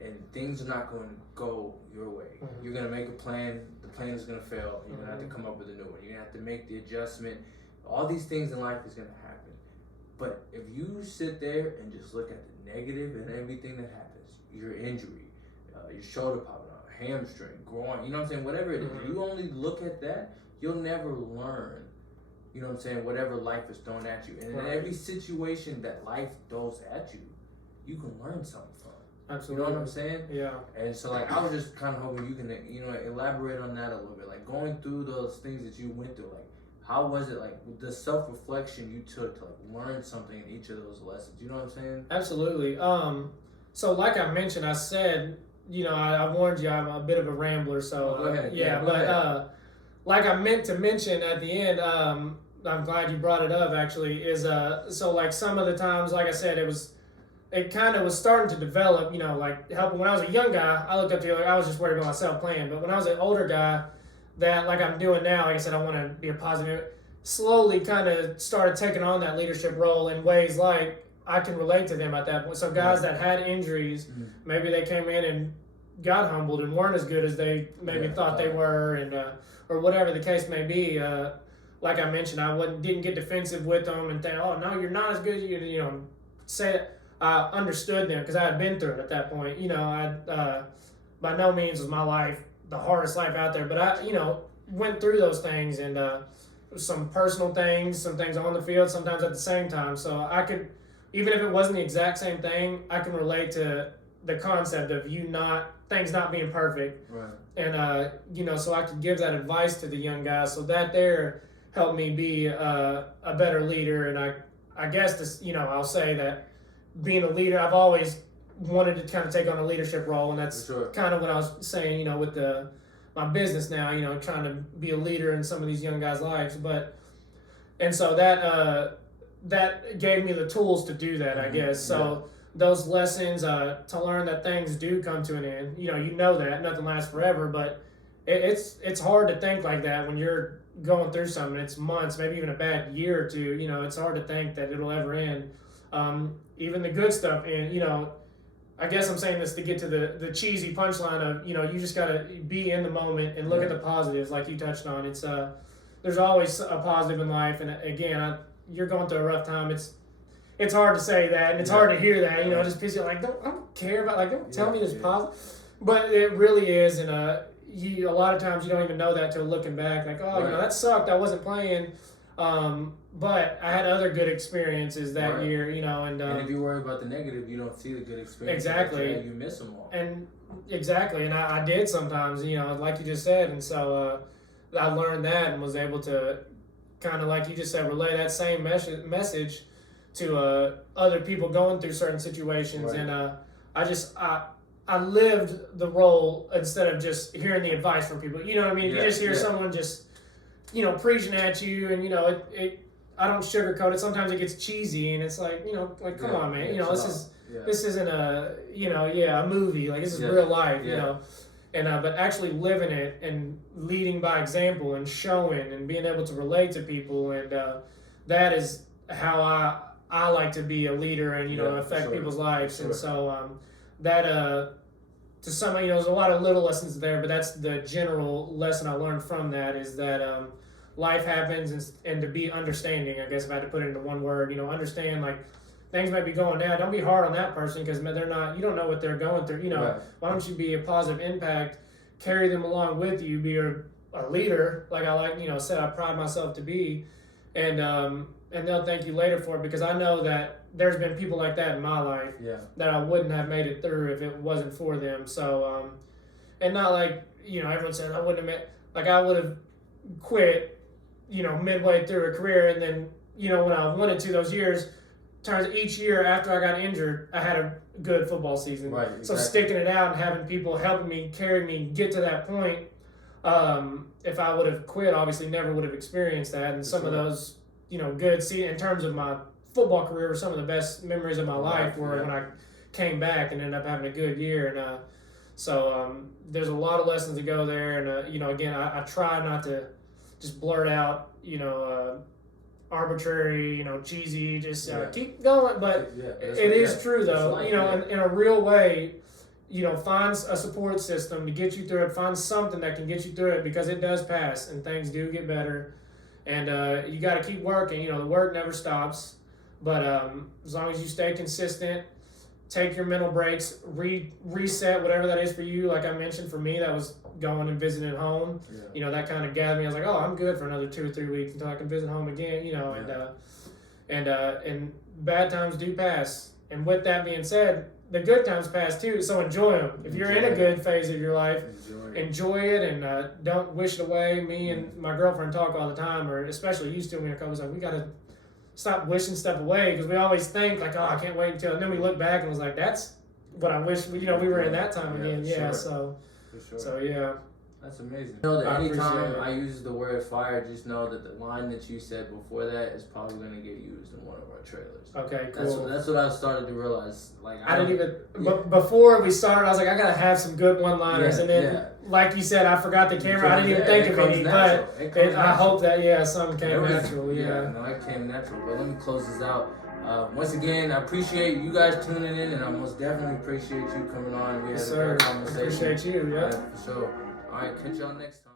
and things are not going to go your way. Mm-hmm. You're gonna make a plan. The plan is gonna fail. You're gonna have to come up with a new one. You're gonna have to make the adjustment. All these things in life is gonna happen. But if you sit there and just look at the negative and everything that happens, your injury, your shoulder popping out, hamstring, groin, you know what I'm saying? Whatever it is, if you only look at that, you'll never learn. You know what I'm saying? Whatever life is thrown at you. And in every situation that life throws at you, you can learn something from it. Absolutely. You know what I'm saying? Yeah. And so like I was just kind of hoping you can, elaborate on that a little bit. Like going through those things that you went through, like how was it, like the self-reflection you took to like learn something in each of those lessons? You know what I'm saying? Absolutely. So like I mentioned, I said, I warned you I'm a bit of a rambler, so go ahead. Go ahead. Like I meant to mention at the end, I'm glad you brought it up actually, is so like some of the times, like I said, it kind of was starting to develop, like helping. When I was a young guy, I looked up to you, like I was just worried about myself playing, but when I was an older guy, that like I'm doing now, like I said, I want to be a positive, slowly kind of started taking on that leadership role in ways like I can relate to them at that point. So guys that had injuries, maybe they came in and got humbled and weren't as good as they maybe thought they were, and or whatever the case may be. Like I mentioned, I didn't get defensive with them and think, oh no, you're not as good. Say I understood them because I had been through it at that point. I by no means was my life the hardest life out there, but I went through those things, and some personal things, some things on the field, sometimes at the same time. So I could, even if it wasn't the exact same thing, I can relate to the concept of things not being perfect. Right. And so I could give that advice to the young guys. So that there helped me be a better leader. And I guess this, I'll say that being a leader, I've always wanted to kind of take on a leadership role, and that's kind of what I was saying, with my business now, trying to be a leader in some of these young guys' lives. And so that gave me the tools to do that, I guess. So those lessons to learn that things do come to an end. That nothing lasts forever, but it's hard to think like that when you're going through something. It's months, maybe even a bad year or two. It's hard to think that it'll ever end. Even the good stuff, and I guess I'm saying this to get to the cheesy punchline of, you just got to be in the moment and look at the positives like you touched on. It's there's always a positive in life, and again, you're going through a rough time. It's hard to say that, and it's hard to hear that. Just because you're like, I don't care about, like, don't tell me this positive, but it really is. And a lot of times you don't even know that till looking back, like, oh, that sucked. I wasn't playing. But I had other good experiences that year, and if you worry about the negative, you don't see the good experiences. Exactly. You miss them all. And exactly, and I did sometimes, like you just said, and so I learned that and was able to kind of, like you just said, relay that same message to other people going through certain situations, and I lived the role instead of just hearing the advice from people. You know what I mean? You just hear someone just preaching at you, and I don't sugarcoat it. Sometimes it gets cheesy, and it's like, come on, man. This isn't a movie. Like, this is real life, And but actually living it and leading by example and showing and being able to relate to people, and that is how I like to be a leader and affect people's lives. And so that to some, there's a lot of little lessons there, but that's the general lesson I learned from that, is that life happens, and to be understanding, I guess, if I had to put it into one word, understand, like, things might be going down. Don't be hard on that person because they're not, you don't know what they're going through. Why don't you be a positive impact, carry them along with you, be a a leader, like I said I pride myself to be, and they'll thank you later for it, because I know that there's been people like that in my life that I wouldn't have made it through if it wasn't for them. So and not like everyone says I wouldn't have like I would have quit midway through a career, and then when I wanted to those years. Turns each year after I got injured, I had a good football season. Right, exactly. So sticking it out and having people helping me, carry me, get to that point. If I would have quit, obviously never would have experienced that. And some of those, good in terms of my football career, were some of the best memories of my life. Were when I came back and ended up having a good year. And so there's a lot of lessons to go there. And again, I try not to just blurt out, arbitrary, cheesy, just keep going. But it is true, though. In a real way, find a support system to get you through it. Find something that can get you through it, because it does pass and things do get better. And you got to keep working. The work never stops. But as long as you stay consistent, take your mental breaks, reset, whatever that is for you. Like I mentioned, for me, that was going and visiting home. That kind of gathered me. I was like, oh, I'm good for another 2 or 3 weeks until I can visit home again. And bad times do pass. And with that being said, the good times pass too. So enjoy them. If you're in a good phase of your life, enjoy it, and don't wish it away. Me and my girlfriend talk all the time, or especially used to. When a couple's like, we gotta stop wishing stuff away, because we always think like, oh, I can't wait until. And then we look back and was like, that's what I wish we were in that time again. So yeah. That's amazing. That anytime I use the word fire, just know that the line that you said before that is probably going to get used in one of our trailers. Okay, cool. That's what I started to realize. Like I didn't even. But before we started, I was like, I gotta have some good one-liners, and then, like you said, I forgot the camera. I didn't even think of any, but I hope that something came natural. No, it came natural. But let me close this out. Once again, I appreciate you guys tuning in, and I most definitely appreciate you coming on. We had a great conversation. Appreciate you. Yeah. For sure. All right, catch y'all next time.